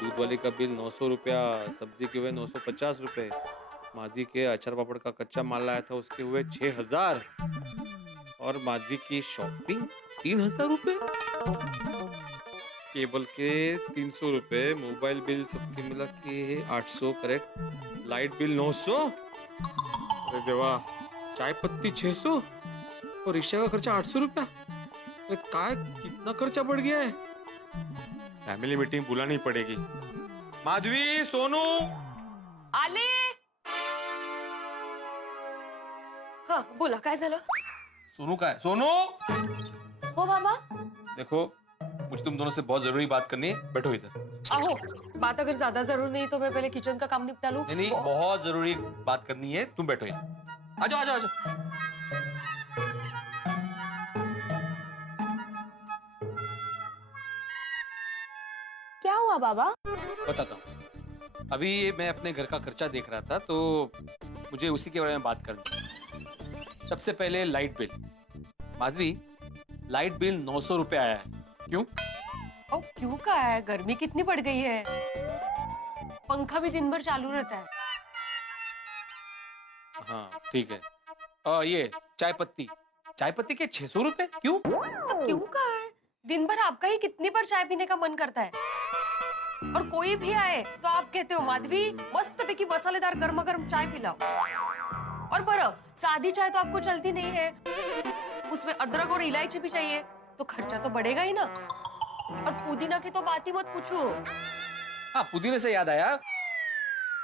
दूध वाले का बिल 900 रुपया, सब्जी के हुए 950 रुपए, माधवी के अचार पापड़ का कच्चा माल लाया था उसके हुए 6000 और माधवी की शॉपिंग 3000 रुपए, केबल के 300 रुपए, मोबाइल बिल सबके मिला के 800 करेक्ट, लाइट बिल 900, अरे देवा, चाय पत्ती 600 और रिक्शा का खर्चा 800 रुपया। अरे काय कितना खर्चा बढ़ गया है। फैमिली मीटिंग बुलानी पड़ेगी। माधवी, सोनू आले. हा बोला, काय झालं? सोनू का है? सोनू, हो मामा. देखो मुझे तुम दोनों से बहुत जरूरी बात करनी है, बैठो इधर। अहो, बात अगर ज्यादा जरूर नहीं तो मैं पहले किचन का काम निपटा लूं. नहीं, बहुत जरूरी बात करनी है, तुम बैठो यहाँ। आ जाओ आ जाओ आ जाओ। क्या हुआ बाबा? बताता हूँ। अभी मैं अपने घर का खर्चा देख रहा था तो मुझे उसी के बारे में बात करनी है। सबसे पहले light bill. Madhavi, light bill 900 रुपए आया है। क्यों? ओ, क्यों का है? गर्मी कितनी बढ़ गई है, पंखा भी दिन भर चालू रहता है. हाँ ठीक है। ये चाय पत्ती के 600 रुपए क्यों? तो क्यों का है? दिन भर आपका ही कितनी बार चाय पीने का मन करता है, और कोई भी आए तो आप कहते हो माधवी मस्त पैकी मसालेदार गर्मा गर्म चाय पिलाओ. और बरं, सादी चाय तो आपको चलती नहीं है, उसमें अदरक और इलायची भी चाहिए, तो खर्चा तो बढ़ेगा ही ना. और पुदीना की तो बात ही मत पूछो. हाँ, पुदीने से याद आया,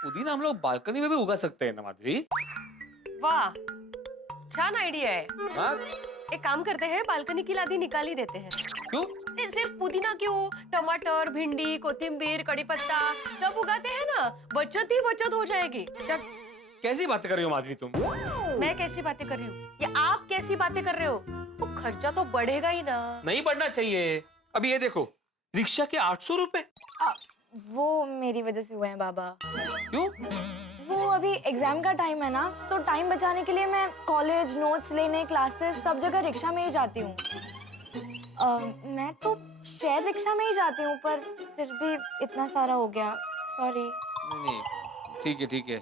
पुदीना हम लोग बालकनी में भी उगा सकते हैं ना माधवी? वाह, छान आइडिया है. हाँ? एक काम करते हैं, बालकनी की लादी निकाल ही देते हैं. क्यों? सिर्फ पुदीना क्यों, टमाटर, भिंडी, कोथिम्बीर, कड़ी पत्ता सब उगाते हैं ना, बचत ही बचत हो जाएगी. क्या कैसी बातें कर रही हो माधवी तुम? मैं कैसी बातें कर रही हूँ या आप कैसी बातें कर रहे हो? वो खर्चा तो बढ़ेगा ही ना. नहीं बढ़ना चाहिए. अभी ये देखो, रिक्शा के 800 रुपए। वो मेरी वजह से हुए हैं बाबा. क्यों? वो अभी एग्जाम का टाइम है ना, तो टाइम बचाने के लिए मैं कॉलेज, नोट्स लेने, क्लासेस सब जगह रिक्शा में ही जाती हूँ. मैं तो शेयर रिक्शा में ही जाती हूँ, पर फिर भी इतना सारा हो गया. सॉरी. नहीं, ठीक है ठीक है।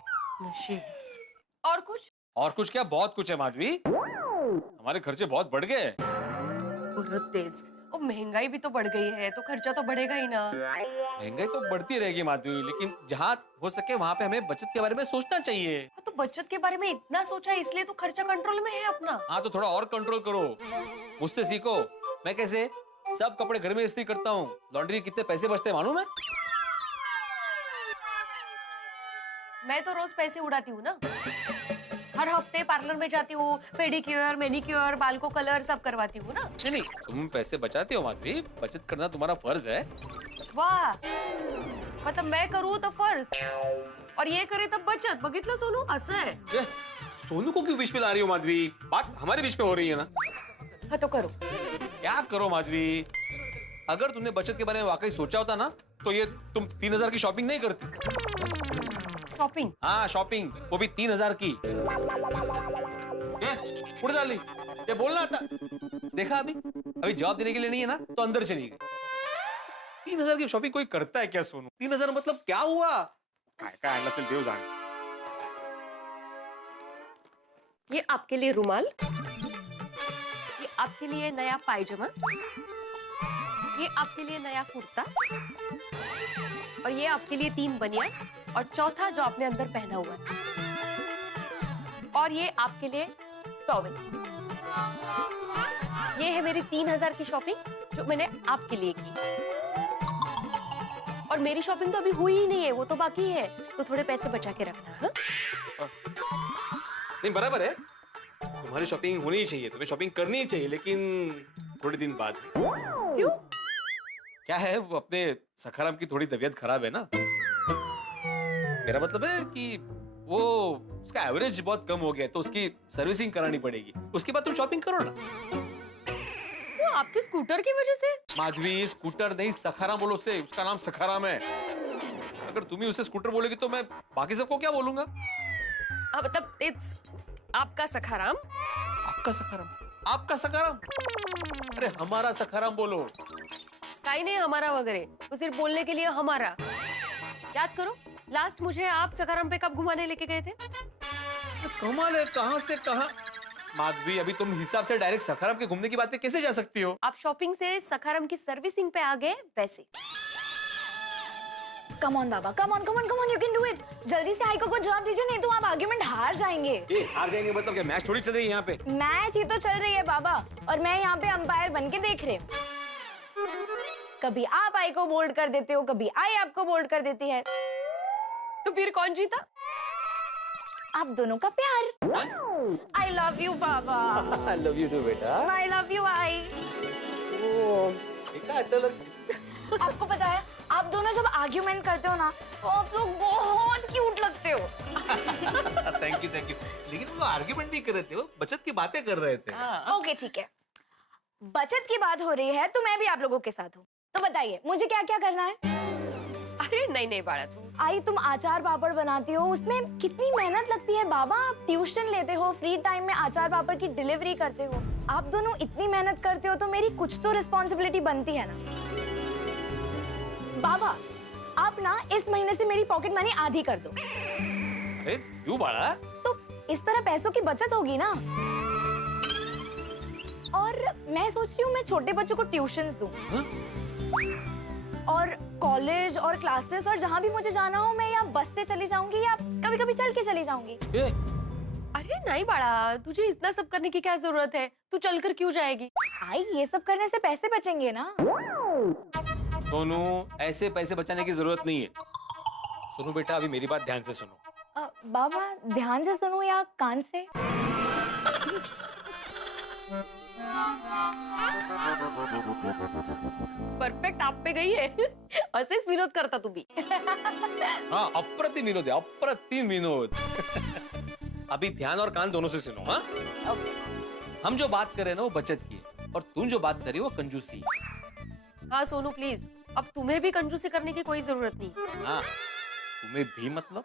और कुछ? और कुछ क्या, बहुत कुछ है माधवी, हमारे खर्चे बहुत बढ़ गए। बहुत तेज. और महंगाई भी तो बढ़ गई है, तो खर्चा तो बढ़ेगा ही ना. महंगाई तो बढ़ती रहेगी माधवी, लेकिन जहाँ हो सके वहाँ पे हमें बचत के बारे में सोचना चाहिए। तो बचत के बारे में इतना सोचा, इसलिए तो खर्चा कंट्रोल में है अपना. हाँ, तो थोड़ा और कंट्रोल करो, मुझसे सीखो। मैं कैसे सब कपड़े घर में इस्त्री करता हूँ, लॉन्ड्री कितने पैसे बचते हैं मालूम है? मैं तो रोज पैसे उड़ाती हूँ ना. हर हफ्ते पार्लर में जाती हूँ, पेडिक्योर, मैनिक्योर, बाल को कलर सब करवाती हूँ ना. नहीं, तुम पैसे बचाते हो माधवी, बचत करना तुम्हारा फर्ज है। वाह, मतलब मैं करूँ तो फर्ज और ये करे तब बचत. बघितलं सोनू, असं है. सोनू को क्यों बीच में ला रही हो माधवी? बात हमारे बीच में हो रही है ना. हाँ तो करो. क्या करो माधवी? अगर तुमने बचत के बारे में वाकई सोचा होता ना, तो ये तुम 3000 की शॉपिंग नहीं करती. शॉपिंग? हाँ, शॉपिंग, वो भी 3000 की. उड़ डाली, ये बोलना था. देखा, अभी जवाब देने के लिए नहीं है ना, तो अंदर चली गई. 3000 की शॉपिंग कोई करता है क्या सोनू? 3000 मतलब क्या हुआ? काय नसेल देव जाने. ये आपके लिए रुमाल, ये आपके लिए नया पायजामा, ये आपके लिए नया कुर्ता, और ये आपके लिए 3 बनियान, और चौथा जो आपने अंदर पहना हुआ है, और ये आपके लिए टॉवेल. ये है मेरी 3000 की शॉपिंग जो मैंने आपके लिए की. और मेरी शॉपिंग तो अभी हुई ही नहीं है, वो तो बाकी है, तो थोड़े पैसे बचा के रखना. हाँ? नहीं, बराबर है, तुम्हारी शॉपिंग होनी चाहिए, तुम्हें शॉपिंग करनी चाहिए, लेकिन थोड़े दिन बाद. क्यों? क्या है, वो अपने सखाराम की थोड़ी तबीयत खराब है ना. मेरा मतलब है कि वो उसका एवरेज बहुत कम हो गया है, तो उसकी सर्विसिंग करानी पड़ेगी, उसके बाद तुम शॉपिंग करो ना. वो आपके स्कूटर की वजह से? माधवी, स्कूटर नहीं, सखाराम बोलो उसे, उसका नाम सखाराम है. अगर तुम ही उसे स्कूटर बोलेगी तो मैं बाकी सबको क्या बोलूंगा? मतलब इट्स आपका सखाराम. आपका सखाराम? आपका सखाराम? अरे हमारा सखाराम बोलो. काही नहीं हमारा वगैरह, तो सिर्फ बोलने के लिए हमारा. याद करो, लास्ट मुझे आप सखाराम पे कब घुमाने लेके गए थे? तो कमाल है, कहां से कहां। माधवी, अभी तुम हिसाब से डायरेक्ट सखाराम के घूमने की बात पे कैसे जा सकती हो? आप शॉपिंग से सखाराम की सर्विसिंग पे आ गए वैसे। Come on Baba, come on, you can do it. जल्दी से आइको को जवाब दीजिए, नहीं तो आप आर्ग्यूमेंट हार जाएंगे। हार जाएंगे मतलब क्या? मैच थोड़ी चल रही है यहाँ पे। मैच ही तो चल रही है बाबा, और मैं यहाँ पे अंपायर बन के देख रही हूँ। कभी आप आई को बोल्ड कर देते हो, कभी आई आपको बोल्ड कर देती है। तो फिर कौन जीता? आप दोनों का प्यार। I love you Baba. I love you too, बेटा। आई लव यू आई। देखा, अच्छा लग। आपको पता है, आप दोनों जब आर्ग्यूमेंट करते हो ना, तो आप लोग बहुत क्यूट लगते हो। Thank you. लेकिन वो आर्ग्यूमेंट नहीं कर रहे थे, वो बचत की बातें कर रहे थे। ओके ठीक है, बचत की बात हो रही है तो मैं भी आप लोगों के साथ हूँ। तो बताइए मुझे क्या क्या करना है? अरे नहीं बाड़ा, तू आई तुम अचार पापड़ बनाती हो, उसमें कितनी मेहनत लगती है बाबा। आप ट्यूशन लेते हो, फ्री टाइम में अचार पापड़ की डिलीवरी करते हो। आप दोनों इतनी मेहनत करते हो तो मेरी कुछ तो रिस्पॉन्सिबिलिटी बनती है ना। बाबा, आप ना इस महीने से मेरी पॉकेट मनी आधी कर दो। अरे क्यों बाड़ा? तो इस तरह पैसों की बचत होगी ना। और मैं सोच रही हूँ मैं छोटे बच्चों को ट्यूशंस दूं। और कॉलेज और क्लासेस और जहाँ भी मुझे जाना हो, मैं या बस से चली जाऊंगी या कभी कभी चल के चली जाऊंगी। अरे नहीं बाड़ा, तुझे इतना सब करने की क्या जरूरत है? तू चलकर क्यों जाएगी? आई ये सब करने से पैसे बचेंगे ना। सोनू, ऐसे पैसे बचाने की जरूरत नहीं है। सोनू बेटा, अभी मेरी बात ध्यान से सुनो। बाबा ध्यान से सुनो या कान से? परफेक्ट आप पे गई है। असेच विनोद करता तू भी। हाँ, अप्रतिम विनोद है, अप्रतिम विनोद। अभी ध्यान और कान दोनों से सुनो। हाँ, हम जो बात कर रहे हैं ना वो बचत की है, और तुम जो बात कर रही हो वो कंजूसी। हाँ सोनू प्लीज, अब तुम्हें भी कंजूसी करने की कोई जरूरत नहीं। हाँ, तुम्हें भी मतलब?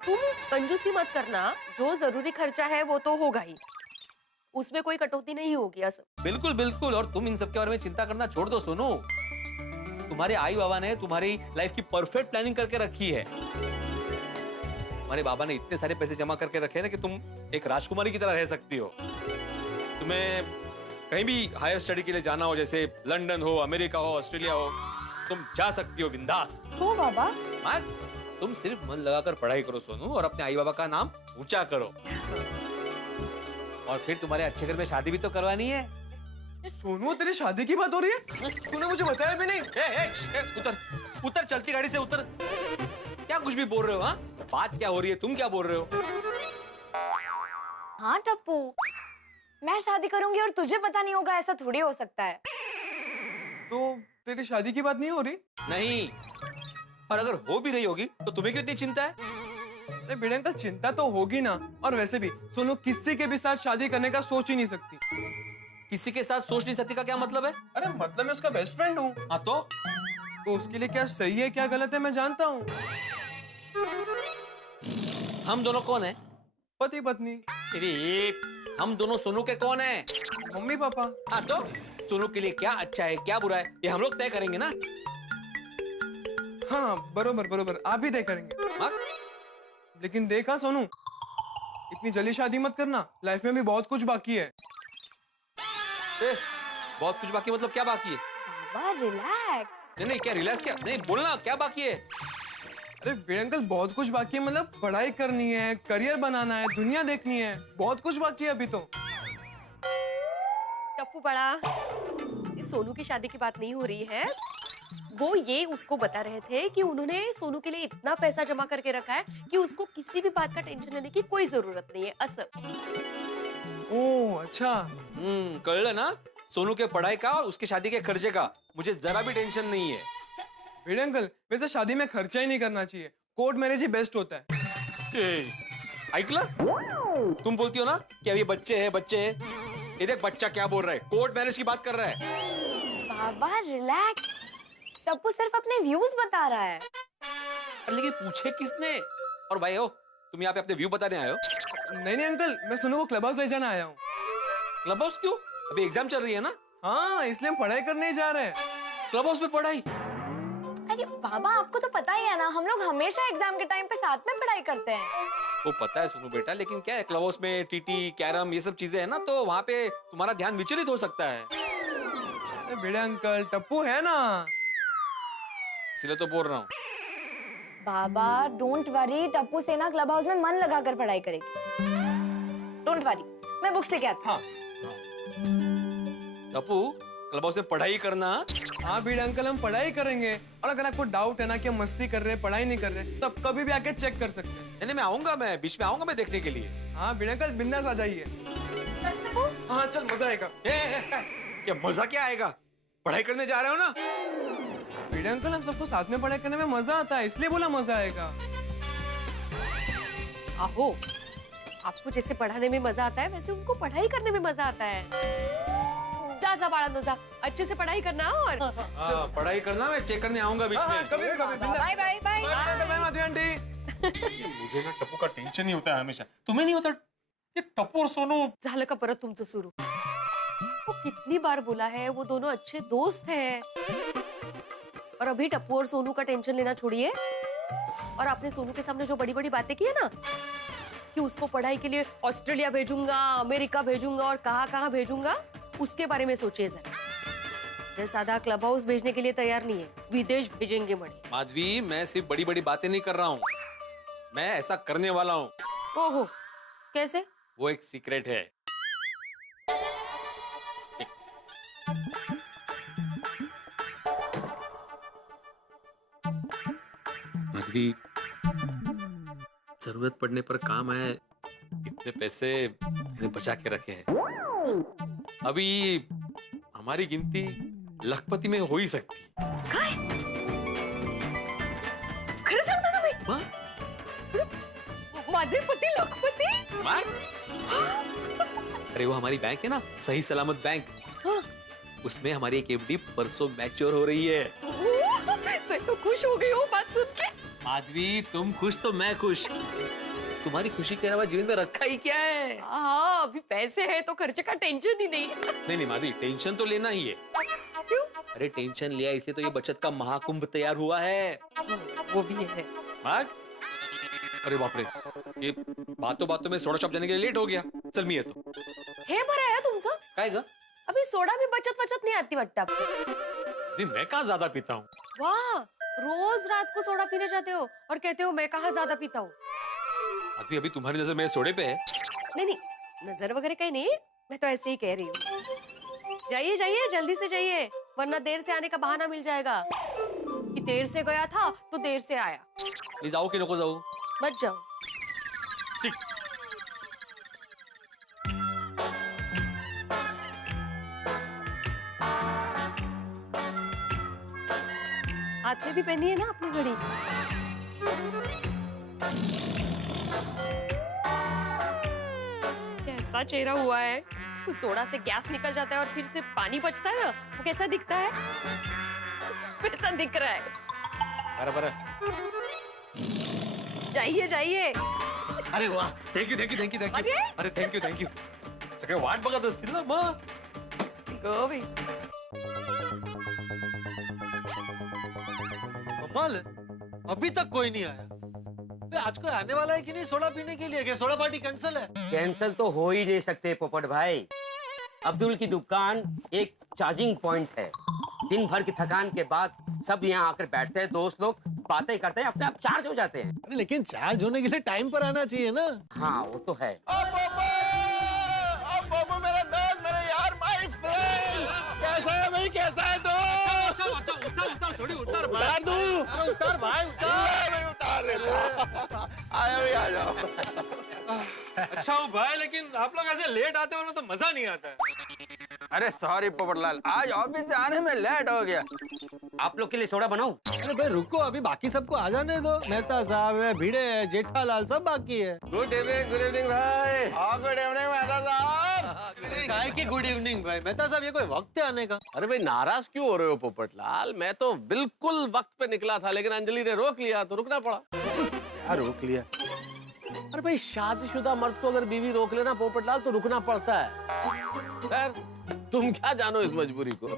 तुम कंजूसी मत करना, जो जरूरी खर्चा है वो तो होगा ही, उसमें कोई कटौती नहीं होगी। असल बिल्कुल। और तुम इन सब के बारे में चिंता करना छोड़ दो सोनू। तुम्हारे आई बाबा ने तुम्हारी लाइफ की परफेक्ट प्लानिंग करके रखी है। तुम्हारे बाबा ने इतने सारे पैसे जमा करके रखे हैं ना कि तुम एक राजकुमारी की तरह रह सकती हो। तुम्हें कहीं भी हायर स्टडी के लिए जाना हो, जैसे लंदन हो, अमेरिका हो, ऑस्ट्रेलिया हो, तुम जा सकती हो बिंदास। हो बाबा। हाँ, तुम सिर्फ मन लगाकर पढ़ाई करो सोनू, और अपने आई बाबा का नाम ऊंचा करो। और फिर तुम्हारे अच्छे घर में शादी भी तो करवानी है। सोनू, तेरी शादी की बात हो रही है? तूने मुझे बताया भी नहीं। उतर चलती गाड़ी से उतर। क्या कुछ भी बोल रहे हो? हाँ, बात क्या हो रही है? तुम क्या बोल रहे हो? हाँ टप्पू, मैं शादी करूंगी और तुझे पता नहीं होगा, ऐसा थोड़ी हो सकता है। तो तेरी शादी की बात नहीं हो रही? नहीं, और अगर हो भी रही होगी तो तुम्हें क्यों इतनी चिंता है? अरे बेटे अंकल, चिंता तो होगी ना। और वैसे भी सोनू किसी के भी साथ शादी करने का सोच ही नहीं सकती। किसी के साथ सोच नहीं सकती का क्या मतलब है? अरे मतलब मैं उसका बेस्ट फ्रेंड हूँ। हाँ तो उसके लिए क्या सही है क्या गलत है मैं जानता हूँ। हम दोनों कौन है? पति पत्नी। हम दोनों सोनू के कौन है? Mummy papa. हाँ, तो सोनू के लिए क्या अच्छा है क्या बुरा है ये हम लोग तय करेंगे ना। हाँ बरोबर, आप ही तय करेंगे। हाँ? लेकिन देखा सोनू, इतनी जल्दी शादी मत करना, लाइफ में भी बहुत कुछ बाकी है। बहुत कुछ बाकी मतलब क्या बाकी है? बाबा रिलैक्स। नहीं, क्या रिलैक्स? क्या नहीं, बोलना क्या बाकी है? अरे बेटे अंकल, बहुत कुछ बाकी है, मतलब पढ़ाई करनी है, करियर बनाना है, दुनिया देखनी है, बहुत कुछ बाकी है अभी तो। टप्पू बड़ा, इस सोनू की शादी की बात नहीं हो रही है। वो ये उसको बता रहे थे कि उन्होंने सोनू के लिए इतना पैसा जमा करके रखा है कि उसको किसी भी बात का टेंशन लेने की कोई जरूरत नहीं है। असल ओह अच्छा। कळलं ना? सोनू के पढ़ाई का और उसकी शादी के खर्चे का मुझे जरा भी टेंशन नहीं है। बेटे अंकल, वैसे शादी में खर्चा ही नहीं करना चाहिए, कोर्ट मैरिज ही बेस्ट होता है। आइकला, तुम बोलती हो ना कि अभी बच्चे हैं। ये देख बच्चा क्या बोल रहा है, कोर्ट मैरिज की बात कर रहा है। बाबा रिलैक्स, टप्पू सिर्फ अपने व्यूज बता रहा है। लेकिन पूछे किसने? और भाई हो, तुम यहाँ पे अपने व्यू बताने आए हो? नहीं अंकल, मैं सोनू को क्लब हाउस ले जाना आया हूँ। क्लब हाउस क्यों? अभी एग्जाम चल रही है ना। हाँ, इसलिए हम पढ़ाई करने ही जा रहे हैं। क्लब हाउस में पढ़ाई? अरे बाबा, आपको तो पता ही है ना, हम लोग हमेशा एग्जाम के टाइम पे साथ में पढ़ाई करते हैं। वो पता है सुनो बेटा, लेकिन क्या है, क्लब हाउस में टीटी कैरम ये सब चीजें है ना, तो वहाँ पे तुम्हारा ध्यान विचलित हो सकता है। अरे बड़े अंकल, टप्पू है ना। इसलिए तो बोल रहा हूँ। बाबा डोंट वरी, टप्पू सेना क्लब हाउस में मन लगाकर पढ़ाई करेगी। डोंट वरी, मैं बुक्स लेके आती हूँ। टप्पू, क्लब हाउस में पढ़ाई करना। हाँ भिड़े अंकल, हम पढ़ाई करेंगे, और अगर आपको डाउट है ना कि हम मस्ती कर रहे हैं, पढ़ाई नहीं कर रहे हैं, तो आप कभी भी आके चेक कर सकते हैं। नहीं, मैं आऊंगा, मैं बीच में आऊंगा मैं देखने के लिए। हाँ भिड़े अंकल, बिंदास आ जाइए। हाँ चल, मजा आएगा। क्या मजा क्या आएगा? पढ़ाई करने जा रहे हो ना? भिड़े अंकल, हम सबको साथ में पढ़ाई करने में मजा आता है, इसलिए बोला मजा आएगा। आहो, आपको जैसे पढ़ाने में मजा आता है वैसे उनको पढ़ाई करने में मजा आता है। जा बाळा जा, अच्छे से पढ़ाई करना। और पढ़ाई करना, मैं चेक करने आऊंगा बीच में। कभी कभी। Bye bye bye. Bye Madhavi aunty. मुझे ना टप्पू का टेंशन ही होता है हमेशा। तुम्हें नहीं होता? ये टप्पू और सोनू झालं का परत तुमचं सुरू? वो कितनी बार बोला है वो दोनों अच्छे दोस्त हैं। और अभी टप्पू और सोनू का टेंशन लेना छोड़िए, और आपने सोनू के सामने जो बड़ी बड़ी बातें की है ना कि उसको पढ़ाई के लिए ऑस्ट्रेलिया भेजूंगा, अमेरिका भेजूंगा और कहाँ भेजूंगा, उसके बारे में सोचिए जरा। ये सादा क्लब हाउस भेजने के लिए तैयार नहीं है, विदेश भेजेंगे मणि। माधवी, मैं सिर्फ बड़ी बड़ी बातें नहीं कर रहा हूँ, मैं ऐसा करने वाला हूँ। ओहो, कैसे? वो एक सीक्रेट है। माधवी, जरूरत पड़ने पर काम आए इतने पैसे मैंने बचा के रखे हैं। अभी हमारी गिनती लखपति में हो ही सकती है। काय? खरं सांगता तुम्ही? हाँ? माझे पती लखपती? अरे वो हमारी बैंक है ना, सही सलामत बैंक, उसमें हमारी एक एफडी परसों मैच्योर हो रही है। मैं तो खुश हो गई हूँ बात सुन के। माधवी, तुम खुश तो मैं खुश। तुम्हारी खुशी के अलावा जीवन में रखा ही क्या है? हाँ, अभी पैसे है तो खर्चे का टेंशन ही नहीं। नहीं माधवी, टेंशन तो लेना ही है। क्यों? अरे टेंशन लिया इसे तो ये बचत का महाकुंभ तैयार हुआ है। वो भी है। भाग। अरे बाप रे, ये बातों बातों में सोडा शॉप जाने के लिए लेट हो गया। चल मी येतो। हे बरं आहे तुमचं। काय ग? अभी सोडा भी बचत नहीं आती वाटतं आपको। मैं कहाँ ज्यादा पीता हूँ। वाह, रोज रात को सोडा पीने जाते हो और कहते हो मैं कहाँ ज्यादा पीता हूँ। माधवी, अभी तुम्हारी नजर मेरे सोडे पे है। नहीं, नजर वगैरह कहीं नहीं, मैं तो ऐसे ही कह रही हूँ। जाइए जाइए, जल्दी से जाइए, वरना देर से आने का बहाना मिल जाएगा कि देर से गया था तो देर से आया। मी जाऊ की नको जाऊ? मत जाओ। हाथ में भी पहनी है ना अपनी घड़ी। कैसा चेहरा हुआ है, उस सोडा से गैस निकल जाता है और फिर से पानी बचता है ना, वो कैसा दिखता है? वैसा दिख रहा है। बराबर। जाइए जाइए। अरे वाह, थँक यू। अरे थँक यू। सगळे वाट बघत असतील ना मग। गो भाई। कमाल है, अभी तक कोई नहीं आया। आज कोई आने वाला है कि नहीं सोडा पीने के लिए? क्या सोडा पार्टी कैंसिल है? कैंसल तो हो ही नहीं सकते पोपट भाई। अब्दुल की दुकान एक चार्जिंग पॉइंट है। दिन भर की थकान के बाद सब यहाँ आकर बैठते हैं, दोस्त लोग बातें करते हैं, अपने आप चार्ज हो जाते हैं। अरे लेकिन चार्ज होने के लिए टाइम पर आना चाहिए ना। हाँ वो तो है। मेरा दोस्त, मेरा यार, माय फ्रेंड, कैसा है भाई? कैसा है तो? उतार थोड़ी उतार भाई। उतार दूं? अरे उतार भाई, उतार। मैं उतार देता। आया भी आ जाओ। अच्छा हूँ भाई, लेकिन आप लोग ऐसे लेट आते हो ना तो मजा नहीं आता है। अरे सॉरी पोपटलाल, आज ऑफिस से आने में लेट हो गया। आप लोग के लिए सोडा बनाऊं? अरे भाई रुको, अभी बाकी सबको आ जाने दो। मेहता साहब है, भिड़े है, जेठालाल सब बाकी है। गुड इवनिंग भाई। गुड इवनिंग मेहता साहब। काय की गुड इवनिंग भाई? मेहता साहब, ये कोई वक्त है आने का? अरे भाई नाराज क्यों हो रहे हो पोपटलाल? मैं तो बिल्कुल वक्त पे निकला था, लेकिन अंजलि ने रोक लिया तो रुकना पड़ा। क्या रोक लिया? अरे भाई शादीशुदा मर्द को अगर बीवी रोक लेना पोपटलाल तो रुकना पड़ता है। खैर तुम क्या जानो इस मजबूरी को।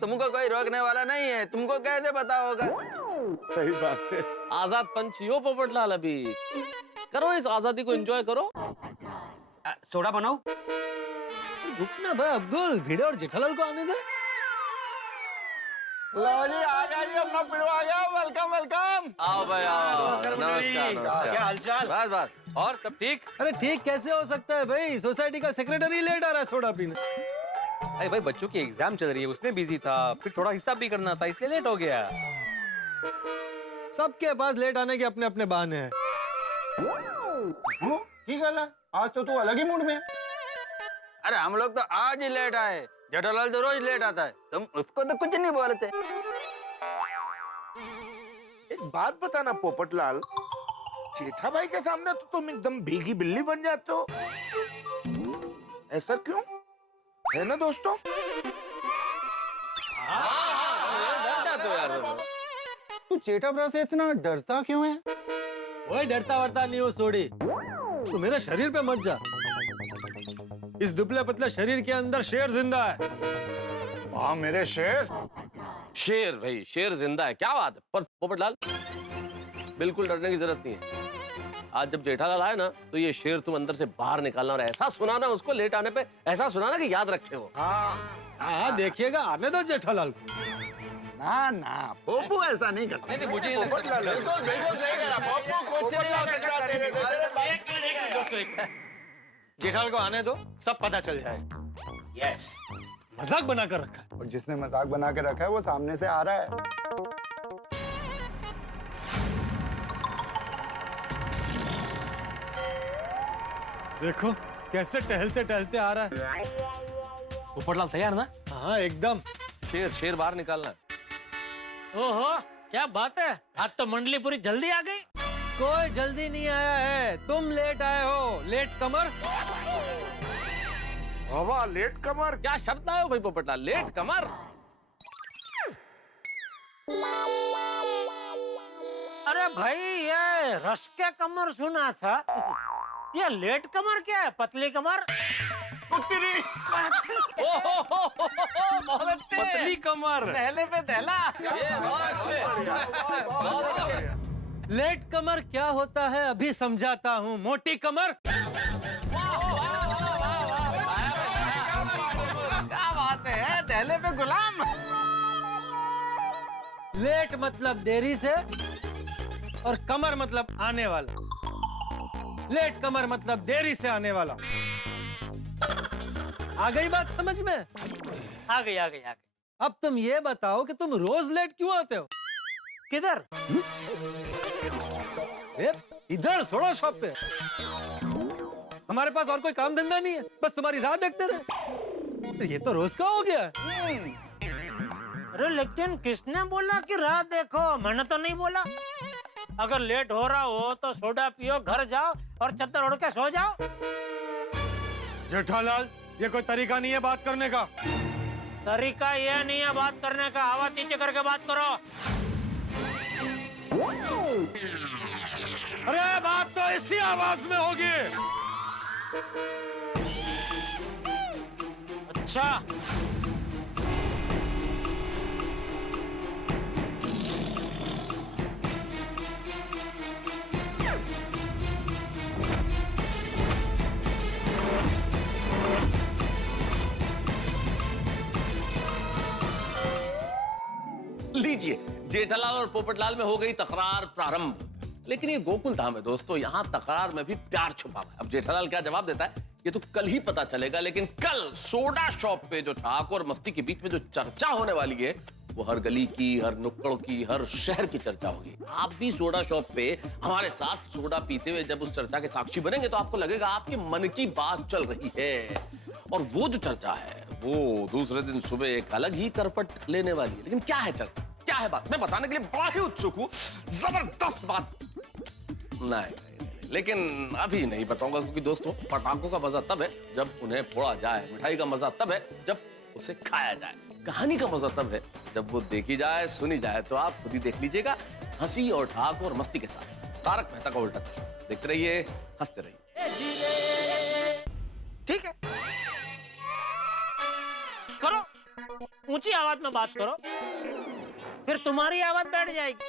तुमको कोई रोकने वाला नहीं है, तुमको कैसे पता होगा? सही बात है। आजाद पंछी हो पोपटलाल, अभी करो इस आजादी को एंजॉय करो। सोडा बनाओ। रुकना भाई अब्दुल, भिड़े और जेठालाल को आने दे। लो जी आ गया जी, अपना पिड़ो आ गया। Welcome welcome. आओ भाई आओ। नमस्कार। क्या हालचाल? बस बस। और सब ठीक? अरे ठीक कैसे हो सकता है भाई, सोसाइटी का सेक्रेटरी लेट आ रहा है सोडा पीने। अरे भाई बच्चों की एग्जाम चल रही है, उसमें बिजी था, फिर थोड़ा हिसाब भी करना था, इसलिए लेट हो गया। सबके पास लेट आने के अपने अपने बहाने हैं। ठीक है, आज तो तू अलग ही मूड में है। अरे हम लोग तो आज ही लेट आए, जेठालाल तो रोज लेट आता है, तुम उसको तो कुछ नहीं बोलते। एक बात बताना पोपटलाल, जेठा भाई के सामने तो तुम एकदम भीगी बिल्ली बन जाते हो, ऐसा क्यों? है ना दोस्तों? तू जेठाभरा से इतना डरता क्यों है? ओए डरता वरता नहीं हो सोडी, तू मेरे शरीर पे मत जा। इस दुबले पतले शरीर के अंदर शेर जिंदा है। हाँ मेरे शेर। शेर भाई, शेर जिंदा है, क्या बात है। पर पोपटलाल बिल्कुल डरने की जरूरत नहीं है। आज जब जेठालाल आए ना, तो ये शेर तुम अंदर से बाहर निकालना और ऐसा सुनाना उसको लेट आने पे, ऐसा सुनाना कि याद रखे हो। हाँ देखिएगा, आने दो जेठालाल को। ना ना पोपू ऐसा नहीं करता। नहीं, मुझे पोपटलाल बिल्कुल बिल्कुल सही कह रहा। पोपू कुछ नहीं हो सकता तेरे से। दोस्तों जेठालाल को आने दो, सब पता चल जाएगा। यस। मजाक बना कर रखा है। और जिसने मजाक बना के रखा है वो सामने से आ रहा है। देखो कैसे टहलते टहलते आ रहा है। पोपटलाल तैयार ना? हाँ एकदम। शेर शेर बाहर निकालना है। ओहो क्या बात है, आज तो मंडली पूरी जल्दी आ गई। कोई जल्दी नहीं आया है, तुम लेट आए हो। लेट कमर। हवा लेट कमर। क्या शब्द आए हो भाई पोपटलाल, लेट कमर। अरे भाई ये रस के कमर सुना था, ये लेट कमर क्या है, पतली कमर। बहुत अच्छे। पतली कमर। पहले पे दहला। ये बहुत अच्छे, बहुत अच्छे। लेट कमर क्या होता है अभी समझाता हूँ। मोटी कमर। क्या बात है, दहले पे गुलाम। लेट मतलब देरी से और कमर मतलब आने वाला। लेट कमर मतलब देरी से आने वाला। आ गई बात समझ में? आ गई आ गई आ गई। अब तुम ये बताओ कि तुम रोज लेट क्यों आते हो? किधर? इधर सोडा शॉप पे। हमारे पास और कोई काम धंधा नहीं है, बस तुम्हारी राह देखते रहे। ये तो रोज का हो गया। अरे लेकिन किसने बोला कि रात देखो, मैंने तो नहीं बोला। अगर लेट हो रहा हो तो सोडा पियो, घर जाओ और चद्दर ओढ़ के सो जाओ। जेठालाल ये कोई तरीका नहीं है बात करने का। तरीका ये नहीं है बात करने का, आवाज नीचे करके बात करो। अरे बात तो इसी आवाज में होगी। अच्छा लीजिए, जेठालाल और पोपटलाल में हो गई तकरार प्रारंभ। लेकिन ये गोकुल धाम है दोस्तों, यहाँ तकरार में भी प्यार छुपा हुआ है। अब जेठालाल क्या जवाब देता है ये तो कल ही पता चलेगा, लेकिन कल सोडा शॉप पे जो ठाकुर और मस्ती के बीच में जो चर्चा होने वाली है वो हर गली की, हर नुक्कड़ की, हर शहर की चर्चा होगी। आप भी सोडा शॉप पे हमारे साथ सोडा पीते हुए जब उस चर्चा के साक्षी बनेंगे तो आपको लगेगा आपके मन की बात चल रही है। और वो जो चर्चा है वो दूसरे दिन सुबह एक अलग ही करपट लेने वाली है। लेकिन क्या है चर्चा, क्या है बात, मैं बताने के लिए बड़ा ही उत्सुक हूँ। जबरदस्त बात। नहीं, लेकिन अभी नहीं बताऊंगा, क्योंकि दोस्तों पटाखों का मजा तब है जब उन्हें फोड़ा जाए, मिठाई का मजा तब है जब उसे खाया जाए, कहानी का मजा तब है जब वो देखी जाए, सुनी जाए। तो आप खुद ही देख लीजिएगा, हंसी और ठाक और मस्ती के साथ तारक मेहता का उल्टा चश्मा। देखते रहिए, हंसते रहिए। ठीक है, करो। ऊंची आवाज में बात करो, फिर तुम्हारी आवाज बैठ जाएगी।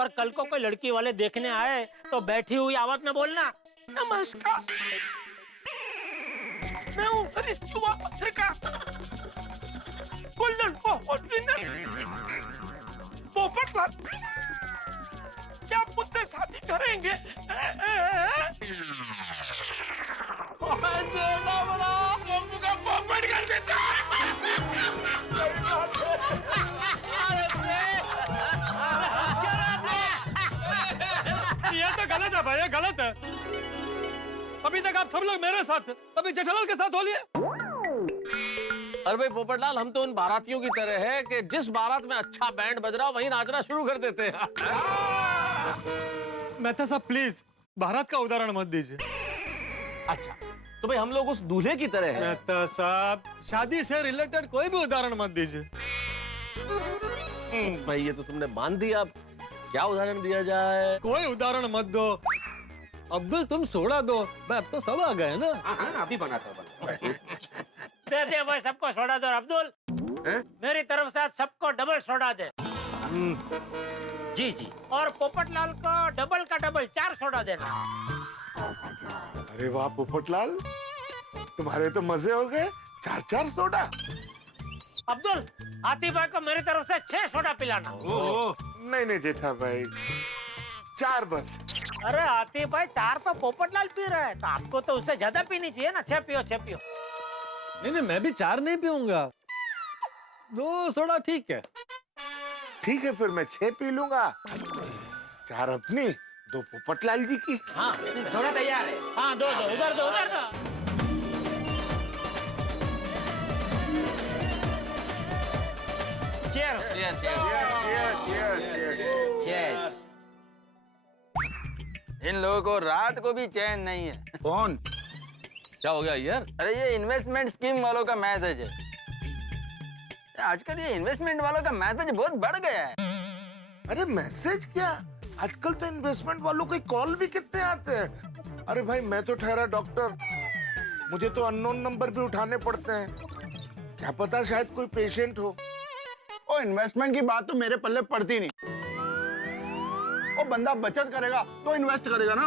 और कल को कोई लड़की वाले देखने आए तो बैठी हुई आवाज में बोलना, नमस्कार, मैं हूँ हरीश युवा पत्रिका गोल्डन पोपट विनर पोपटलाल, क्या आप मुझसे शादी करेंगे? पोपट कर देता। ये तो गलत है भाई, ये गलत है। अभी तक आप सब लोग मेरे साथ थे, अभी जेठालाल के साथ हो लिए। अरे भाई पोपटलाल, हम तो उन बारातियों की तरह है कि जिस बारात में अच्छा बैंड बज रहा हो वहीं नाचना शुरू कर देते हैं। मेहता साहब प्लीज भारत का उदाहरण मत दीजिए। अच्छा, तो भाई हम लोग उस दूल्हे की तरह हैं। मेहता साहब शादी से रिलेटेड कोई भी उदाहरण मत दीजिए। भाई ये तो तुमने बांध दिया, अब क्या उदाहरण दिया जाए? कोई उदाहरण मत दो। अब्दुल तुम सोडा दो, मैं अब तो सब आ गए ना। अभी बनाता हूँ। दे दे भाई सबको सोडा दो। अब्दुल, मेरी तरफ से आज सबको डबल सोडा दे। जी जी। और पोपटलाल को डबल का डबल 4 सोडा देना। अरे वाह पोपटलाल, तुम्हारे तो मजे हो गए। 4-4 सोडा। अब्दुल, हाथी भाई को मेरी तरफ से 6 सोडा पिलाना। नहीं जेठा भाई, 4 बस। अरे हाथी भाई 4 तो पोपटलाल पी रहा है, तो आपको तो उससे ज्यादा पीनी चाहिए ना। 6 पियो, 6 पियो। नहीं मैं भी 4 नहीं पीऊंगा, 2 सोडा ठीक है। ठीक है फिर मैं 6 पी लूंगा। 4 अपनी, 2 पोपटलाल जी की। हाँ सोडा तैयार है। हाँ, दो उधर दो। Cheers. Cheers. इन लोगों को रात को भी चैन नहीं है। कौन? क्या हो गया यार? अरे ये इन्वेस्टमेंट स्कीम वालों का मैसेज है। आजकल ये इन्वेस्टमेंट वालों का मैसेज बहुत बढ़ गया है। अरे मैसेज क्या, आजकल तो इन्वेस्टमेंट वालों के कॉल भी कितने आते हैं। अरे भाई मैं तो ठहरा डॉक्टर, मुझे तो अननोन नंबर भी उठाने पड़ते हैं। क्या पता शायद कोई पेशेंट हो। ओ इन्वेस्टमेंट की बात तो मेरे पल्ले पड़ती नहीं। ओ बंदा बचत करेगा तो इन्वेस्ट करेगा ना।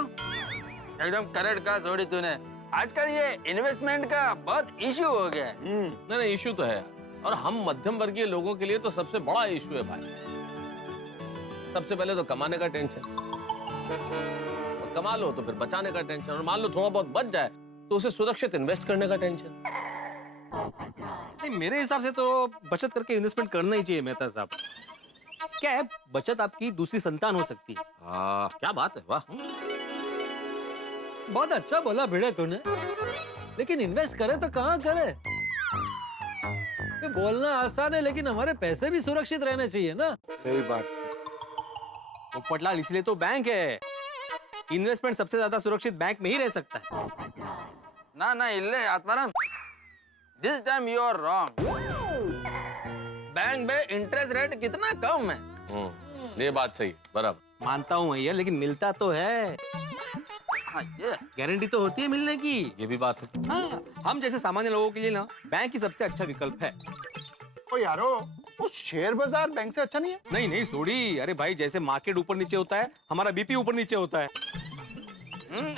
एकदम करेक्ट कहा सोडी तूने। आजकल ये इन्वेस्टमेंट का बहुत इश्यू हो गया है। नहीं इश्यू तो है, और हम मध्यम वर्गीय लोगों के लिए तो सबसे बड़ा इश्यू है भाई। सबसे पहले तो कमाने का टेंशन, और कमा लो तो फिर बचाने का टेंशन, और मान लो थोड़ा बहुत बच जाए तो उसे सुरक्षित इन्वेस्ट करने का टेंशन। नहीं मेरे हिसाब से तो बचत करके इन्वेस्टमेंट करना ही चाहिए मेहता साहब। क्या है, बचत आपकी दूसरी संतान हो सकती है। क्या बात है, वाह। बहुत अच्छा बोला भिड़े तूने, लेकिन इन्वेस्ट करे तो कहाँ करे। ये बोलना आसान है, लेकिन हमारे पैसे भी सुरक्षित रहने चाहिए ना। सही बात। पोपटलाल इसलिए तो बैंक है। इन्वेस्टमेंट सबसे ज्यादा सुरक्षित बैंक में ही रह सकता है। ना इल्ले Atmaram, this time you are wrong. Bank में इंटरेस्ट रेट कितना कम है। ये बात सही, बराबर मानता हूँ भैया, लेकिन मिलता तो है। हाँ, ये गारंटी तो होती है मिलने की। ये भी बात है। हाँ, हम जैसे सामान्य लोगों के लिए ना बैंक ही सबसे अच्छा विकल्प है। ओ यारो, वो शेयर बाजार बैंक से अच्छा नहीं है? नहीं सोडी, अरे भाई जैसे मार्केट ऊपर नीचे होता है, हमारा बीपी ऊपर नीचे होता है।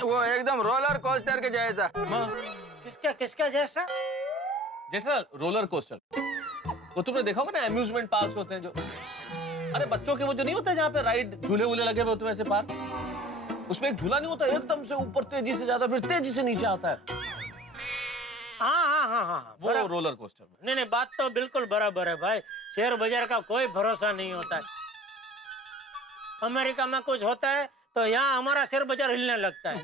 वो एकदम रोलर कोस्टर के जैसा। किसका जैसा? जेठा रोलर कोस्टर, वो तुमने देखा होगा ना, अम्यूजमेंट पार्क्स होते हैं जो, अरे बच्चों के वो जो नहीं होता जहाँ पे राइड झूले वूले लगे हुए होते हैं, वैसे पार्क, उसमें एक झूला नहीं होता एकदम से ऊपर तेजी से जाता फिर तेजी से नीचे आता है। हाँ, वो रोलर कोस्टर। नहीं बात तो बिल्कुल बराबर है भाई। शेयर बाजार का कोई भरोसा नहीं होता है। अमेरिका में कुछ होता है तो यहाँ हमारा शेयर बाजार हिलने लगता है।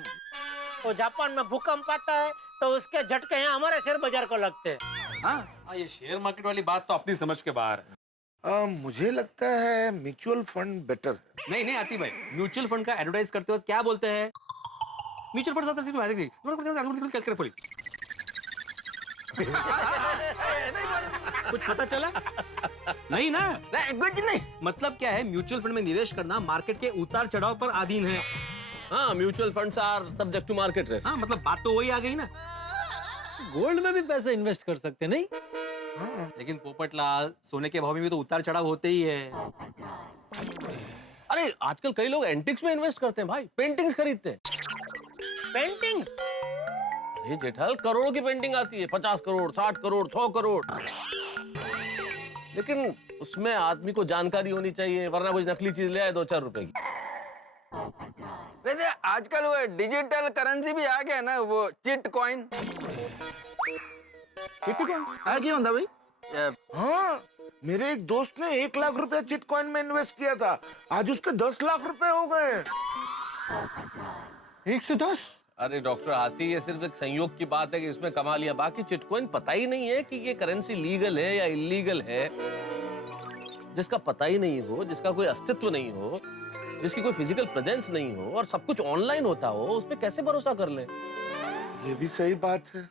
वो जापान में भूकंप आता है तो उसके झटके यहाँ हमारे शेयर बाजार को लगते हैं। हाँ, ये शेयर मार्केट वाली बात तो अपनी समझ के बाहर है। मुझे लगता है म्यूचुअल फंड बेटर है। नहीं आती भाई, म्यूचुअल फंड का एडवर्टाइज करते वक्त क्या बोलते हैं? म्यूचुअल फंड कुछ पता चला? नहीं ना? कुछ नहीं। मतलब क्या है, म्यूचुअल फंड में निवेश करना मार्केट के उतार चढ़ाव पर अधीन है। हाँ, mutual funds are subject to market risk. हाँ, मतलब बात तो वही आ गई ना। गोल्ड में भी पैसे इन्वेस्ट कर सकते नहीं? लेकिन पोपटलाल, सोने के भाव में भी तो उतार चढ़ाव होते ही है। अरे आजकल कई लोग एंटिक्स में इन्वेस्ट करते हैं भाई, पेंटिंग्स खरीदते हैं। पेंटिंग्स? ये जेठालाल, करोड़ों की पेंटिंग आती है, 50 करोड़, 60 करोड़, 100 करोड़। लेकिन उसमें आदमी को जानकारी होनी चाहिए, वरना कुछ नकली चीज ले आए 2-4 रुपए की। वैसे आजकल वो डिजिटल करेंसी भी आ गया ना, वो चिट कॉइन। है क्यों होता भाई? हाँ, मेरे एक दोस्त ने 1 लाख रुपया चिटकॉइन में इन्वेस्ट किया था, आज उसके 10 लाख रुपए हो गए। 110? अरे डॉक्टर हाथी, ये सिर्फ एक संयोग की बात है कि इसमें कमा लिया, बाकी चिटकॉइन पता ही नहीं है कि ये करेंसी लीगल है या इलीगल है। जिसका पता ही नहीं हो, जिसका कोई अस्तित्व नहीं हो, जिसकी कोई फिजिकल प्रेजेंस नहीं हो और सब कुछ ऑनलाइन होता हो, उस पे कैसे भरोसा कर ले? ये भी सही बात है।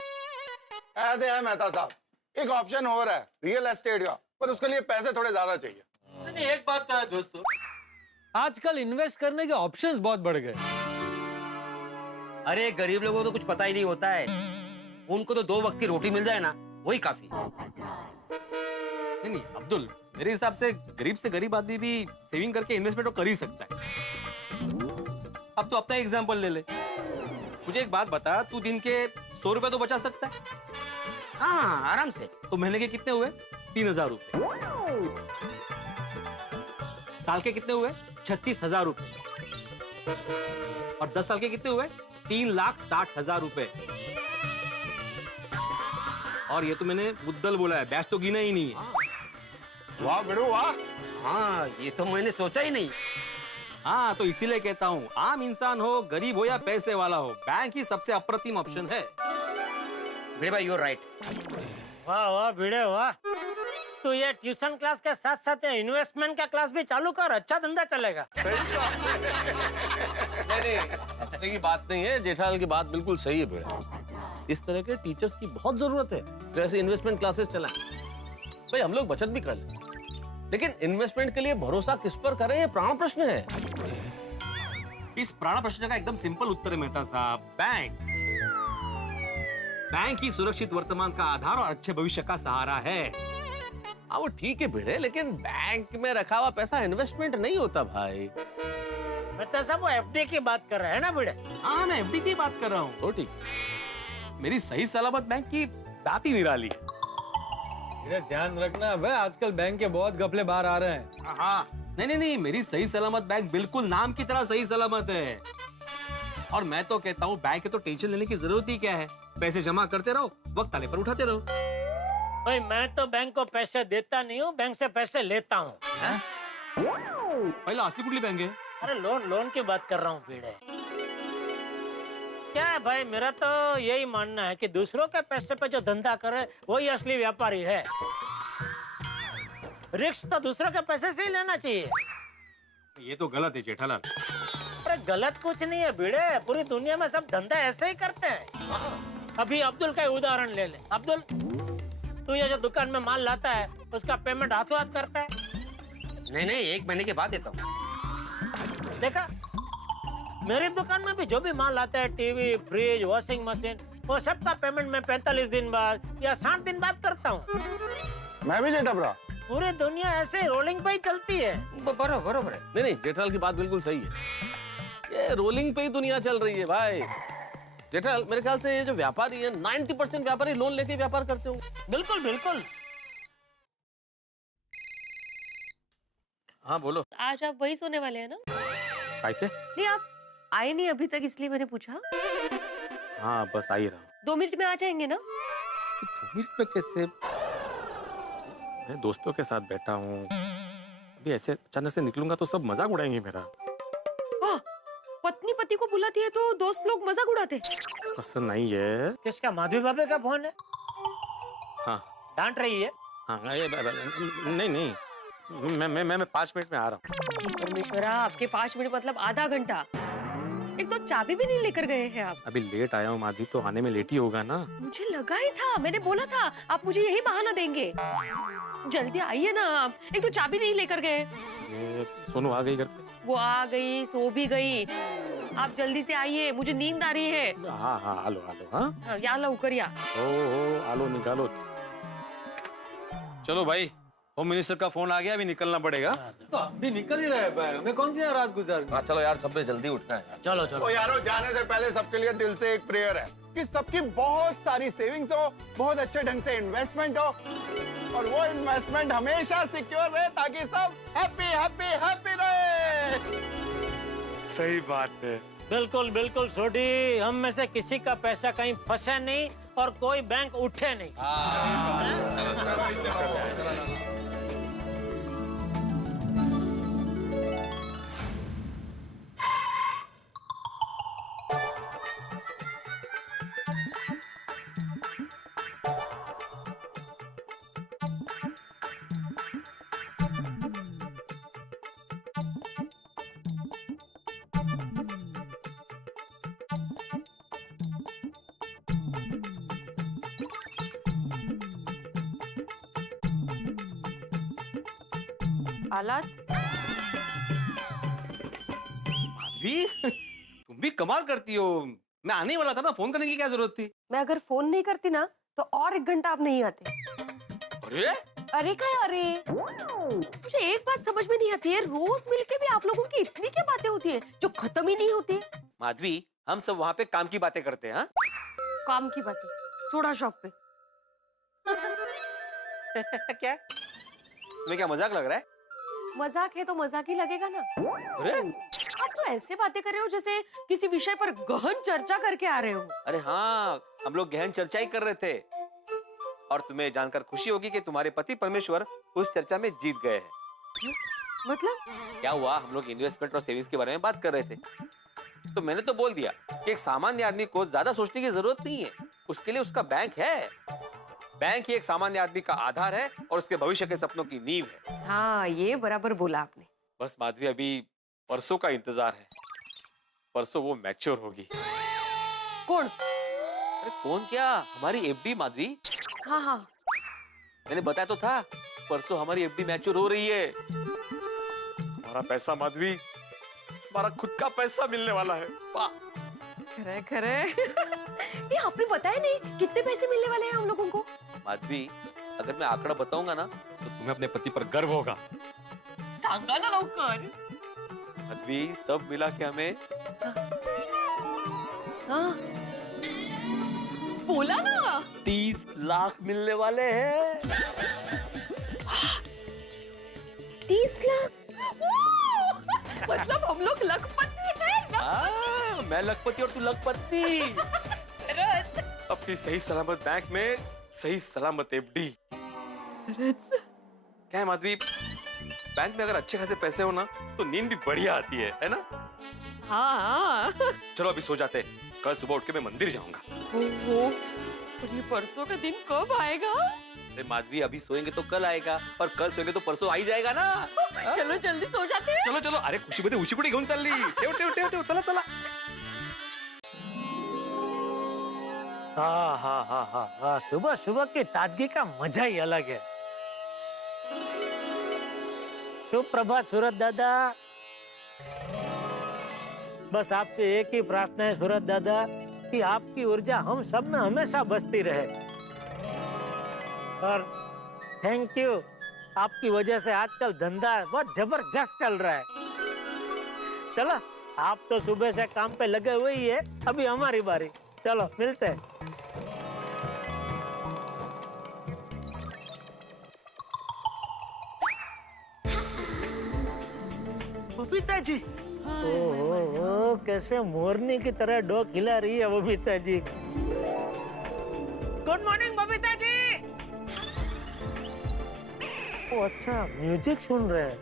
ऐसे है मेहता साहब, एक ऑप्शन और है रियल एस्टेट का, पर उसके लिए पैसे थोड़े ज्यादा चाहिए। नहीं, एक बात तो है दोस्तों, आजकल इन्वेस्ट करने के ऑप्शंस बहुत बढ़ गए। अरे गरीब लोगों को तो कुछ पता ही नहीं होता है, उनको तो 2 वक्त की रोटी मिल जाए ना, वही काफी। नहीं अब्दुल, मेरे हिसाब से गरीब आदमी भी सेविंग करके इन्वेस्टमेंट तो कर ही सकता है। अब तो अपना एग्जांपल ले ले। मुझे एक बात बता, तू दिन के 100 रुपए तो बचा सकता है? हाँ, आराम से। तो महीने के कितने हुए? 3000 रुपए। साल के कितने हुए? 36,000 रुपए। और 10 साल के कितने हुए? 3,60,000 रुपए। और ये तो मैंने मुद्दल बोला है, बैच तो गिना ही नहीं है। वाह बेड़ू वाह। हाँ, ये तो मैंने सोचा ही नहीं। हाँ, तो इसीलिए कहता हूँ, आम इंसान हो, गरीब हो या पैसे वाला हो, बैंक ही सबसे अप्रतिम ऑप्शन है। भिड़े भाई, यू राइट। वाह वाह भिड़े वाह, तू ये ट्यूशन क्लास के साथ साथ इन्वेस्टमेंट का क्लास भी चालू कर, अच्छा धंधा चलेगा। नहीं, हंसने की बात नहीं है, जेठालाल की बात बिल्कुल सही है बेटा। इस तरह के टीचर्स की बहुत जरूरत है जो ऐसे इन्वेस्टमेंट क्लासेस चलाएं। भाई हम लोग बचत भी कर लें, लेकिन इन्वेस्टमेंट के लिए भरोसा किस पर करें, ये प्राण प्रश्न है। इस प्राण प्रश्न का एकदम सिंपल उत्तर है मेहता साहब, बैंक। बैंक ही सुरक्षित वर्तमान का आधार और अच्छे भविष्य का सहारा है। हाँ वो ठीक है भिड़े, लेकिन बैंक में रखा हुआ पैसा इन्वेस्टमेंट नहीं होता भाई। मतलब सब वो एफडी की बात कर रहे हैं ना भिड़े? हाँ, मैं एफडी की बात कर रहा हूँ। तो ठीक, मेरी सही सलामत बैंक की बात ही निराली है। ध्यान रखना भाई, आजकल बैंक के बहुत घपले बाहर आ रहे हैं। हाँ, नहीं, मेरी सही सलामत बैंक बिल्कुल नाम की तरह सही सलामत है। और मैं तो कहता हूँ, बैंक के तो टेंशन लेने की जरूरत ही क्या है, पैसे जमा करते रहो, वक्त आने पर उठाते रहो। भाई मैं तो बैंक को पैसे देता नहीं हूँ, बैंक से पैसे लेता हूँ। पहला असली कुटली बैंक है। अरे लोन की बात कर रहा हूँ भिड़े। क्या है भाई, मेरा तो यही मानना है कि दूसरों के पैसे पे जो धंधा करे वही असली व्यापारी है। रिस्क तो दूसरों के पैसे से ही लेना चाहिए। ये तो गलत है जेठालाल। अरे गलत कुछ नहीं है भिड़े, पूरी दुनिया में सब धंधा ऐसे ही करते हैं। अभी अब्दुल का उदाहरण ले ले। अब्दुल, तू ये जो दुकान में माल लाता है उसका पेमेंट हाथों हाथ करता है? नहीं, 1 महीने के बाद देता हूँ। देखा, मेरी दुकान में भी जो भी माल आता है, टीवी, फ्रिज, वॉशिंग मशीन, वो सबका पेमेंट मैं 45 दिन बाद या 60 दिन बाद करता हूँ। मैं भी जेठा पूरी दुनिया ऐसे रोलिंग पे ही चलती है। बरोबर है। नहीं, जेठालाल की बात बिल्कुल सही है, ये रोलिंग पे ही दुनिया चल रही है भाई। जेठालाल, मेरे ख्याल से ये जो व्यापारी है, 90% व्यापारी लोन लेके व्यापार करते होंगे। बिल्कुल बिल्कुल। हाँ बोलो। आज आप वही सोने वाले हैं ना? कहते? नहीं, आप आए नहीं अभी तक, इसलिए मैंने पूछा। हाँ बस आ ही रहा हूँ। 2 मिनट में आ जाएंगे ना? 2 मिनट में कैसे? मैं दोस्तों के साथ बैठा हूँ, अभी ऐसे अचानक से निकलूंगा तो सब मजाक उड़ाएंगे मेरा। पत्नी पति को बुलाती है तो दोस्त लोग मजाक उड़ाते। पसंद नहीं है। किसका? माधवी भाभी का फोन है? हाँ। डांट रही है? हाँ, नहीं, मैं 5 मिनट में आ रहा हूँ। परमेश्वरा, आपके 5 मिनट मतलब आधा घंटा। एक तो चाबी भी नहीं लेकर गए हैं आप। अभी लेट आया हूँ माधवी, तो आने में लेट ही होगा ना। मुझे लगा ही था, मैंने बोला था आप मुझे यही बहाना देंगे। जल्दी आइए ना आप, एक तो चाबी नहीं लेकर गए। ये सोनू आ गई घर पे? वो आ गई, सो भी गई। आप जल्दी से आइए, मुझे नींद आ रही है। हाँ, आलो। हाँ, या लवकर या। हो आलो निकालो। चलो भाई, होम मिनिस्टर का फोन आ गया, अभी निकलना पड़ेगा। तो अभी निकल ही रहे हैं, हमें कौन सी यहाँ रात गुजार। हाँ चलो यार, सबने जल्दी उठना है। चलो ओ चलो। यारो, जाने से पहले सबके लिए दिल से एक प्रेयर है कि सबकी बहुत सारी सेविंग्स हो, बहुत अच्छे ढंग से इन्वेस्टमेंट हो, और वो इन्वेस्टमेंट हमेशा सिक्योर रहे ताकि सब हैप्पी हैप्पी हैप्पी रहे। सही बात है। बिल्कुल बिल्कुल सोडी, हम में से किसी का पैसा कहीं फंसे नहीं और कोई बैंक उठे नहीं। आलात, भी तुम भी कमाल करती हो। मैं आने ही वाला था ना, फोन करने की क्या जरूरत थी? मैं अगर फोन नहीं करती ना तो और 1 घंटा आप नहीं आते। अरे अरे क्या अरे, मुझे एक बात समझ में नहीं आती है, रोज मिलके भी आप लोगों की इतनी क्या बातें होती है जो खत्म ही नहीं होती। माधवी, हम सब वहाँ पे काम की बातें करते हैं। हाँ? काम की बातें सोडा शॉप पे। क्या तुम्हें क्या मजाक लग रहा है? मजाक है तो मजाक ही लगेगा ना। अरे आप तो ऐसे बातें कर रहे हो जैसे किसी विषय पर गहन चर्चा करके आ रहे हो। अरे हाँ, हम लोग गहन चर्चा ही कर रहे थे, और तुम्हें जानकर खुशी होगी कि तुम्हारे पति परमेश्वर उस चर्चा में जीत गए हैं। मतलब क्या हुआ, हम लोग इन्वेस्टमेंट और सेविंग्स के बारे में बात कर रहे थे, तो मैंने तो बोल दिया कि एक सामान्य आदमी को ज्यादा सोचने की जरूरत नहीं है, उसके लिए उसका बैंक है। बैंक ही एक सामान्य आदमी का आधार है और उसके भविष्य के सपनों की नींव है। हाँ, ये बराबर बोला आपने। बस माधवी, अभी परसों का इंतजार है। परसों वो मैच्योर होगी। कौन? अरे कौन क्या, हमारी एफडी माधवी। हाँ हाँ, मैंने बताया तो था, परसों हमारी एफडी मैच्योर हो रही है। हमारा पैसा माधवी, हमारा खुद का पैसा मिलने वाला है। वाह, खरे खरे। ये आपने बताया नहीं कितने पैसे मिलने वाले हैं हम लोगों को? माधवी, अगर मैं आंकड़ा बताऊंगा ना तो तुम्हें अपने पति पर गर्व होगा। सांगा ना लवकर। माधवी, सब मिला के हमें हाँ, बोला ना। 30 लाख मिलने वाले हैं। 30 लाख? मतलब हम लोग लखपति हैं। मैं लखपति और तू लखपति। अपनी सही सलामत बैंक में सही सलामत एफडी। क्या है माधवी, बैंक में अगर अच्छे खासे पैसे हो ना तो नींद भी बढ़िया आती है ना? हाँ। चलो अभी सो जाते, कल सुबह उठ के मैं मंदिर जाऊंगा। ओहो, और ये परसों का दिन कब आएगा? अरे माधवी, अभी सोएंगे तो कल आएगा, और कल सोएंगे तो परसों आ ही जाएगा ना। चलो जल्दी सो जाते हैं। चलो चलो, अरे खुशी मध्ये उशी कुठे घेऊन चालली? ठेव ठेव ठेव ठेव, चला चला। हाँ हाँ हाँ हाँ हाँ, सुबह सुबह की ताजगी का मजा ही अलग है। सुप्रभात सूरत दादा। बस आपसे एक ही प्रार्थना है सूरत दादा, कि आपकी ऊर्जा हम सब में हमेशा बसती रहे। और थैंक यू, आपकी वजह से आजकल धंधा बहुत जबरदस्त चल रहा है। चलो, आप तो सुबह से काम पे लगे हुए ही है, अभी हमारी बारी। चलो मिलते हैं। बबीता जी, ओहो, कैसे मोरनी की तरह डोक हिला रही है बबीता जी। Good morning Babita ji. ओ अच्छा, म्यूजिक सुन रहे हैं।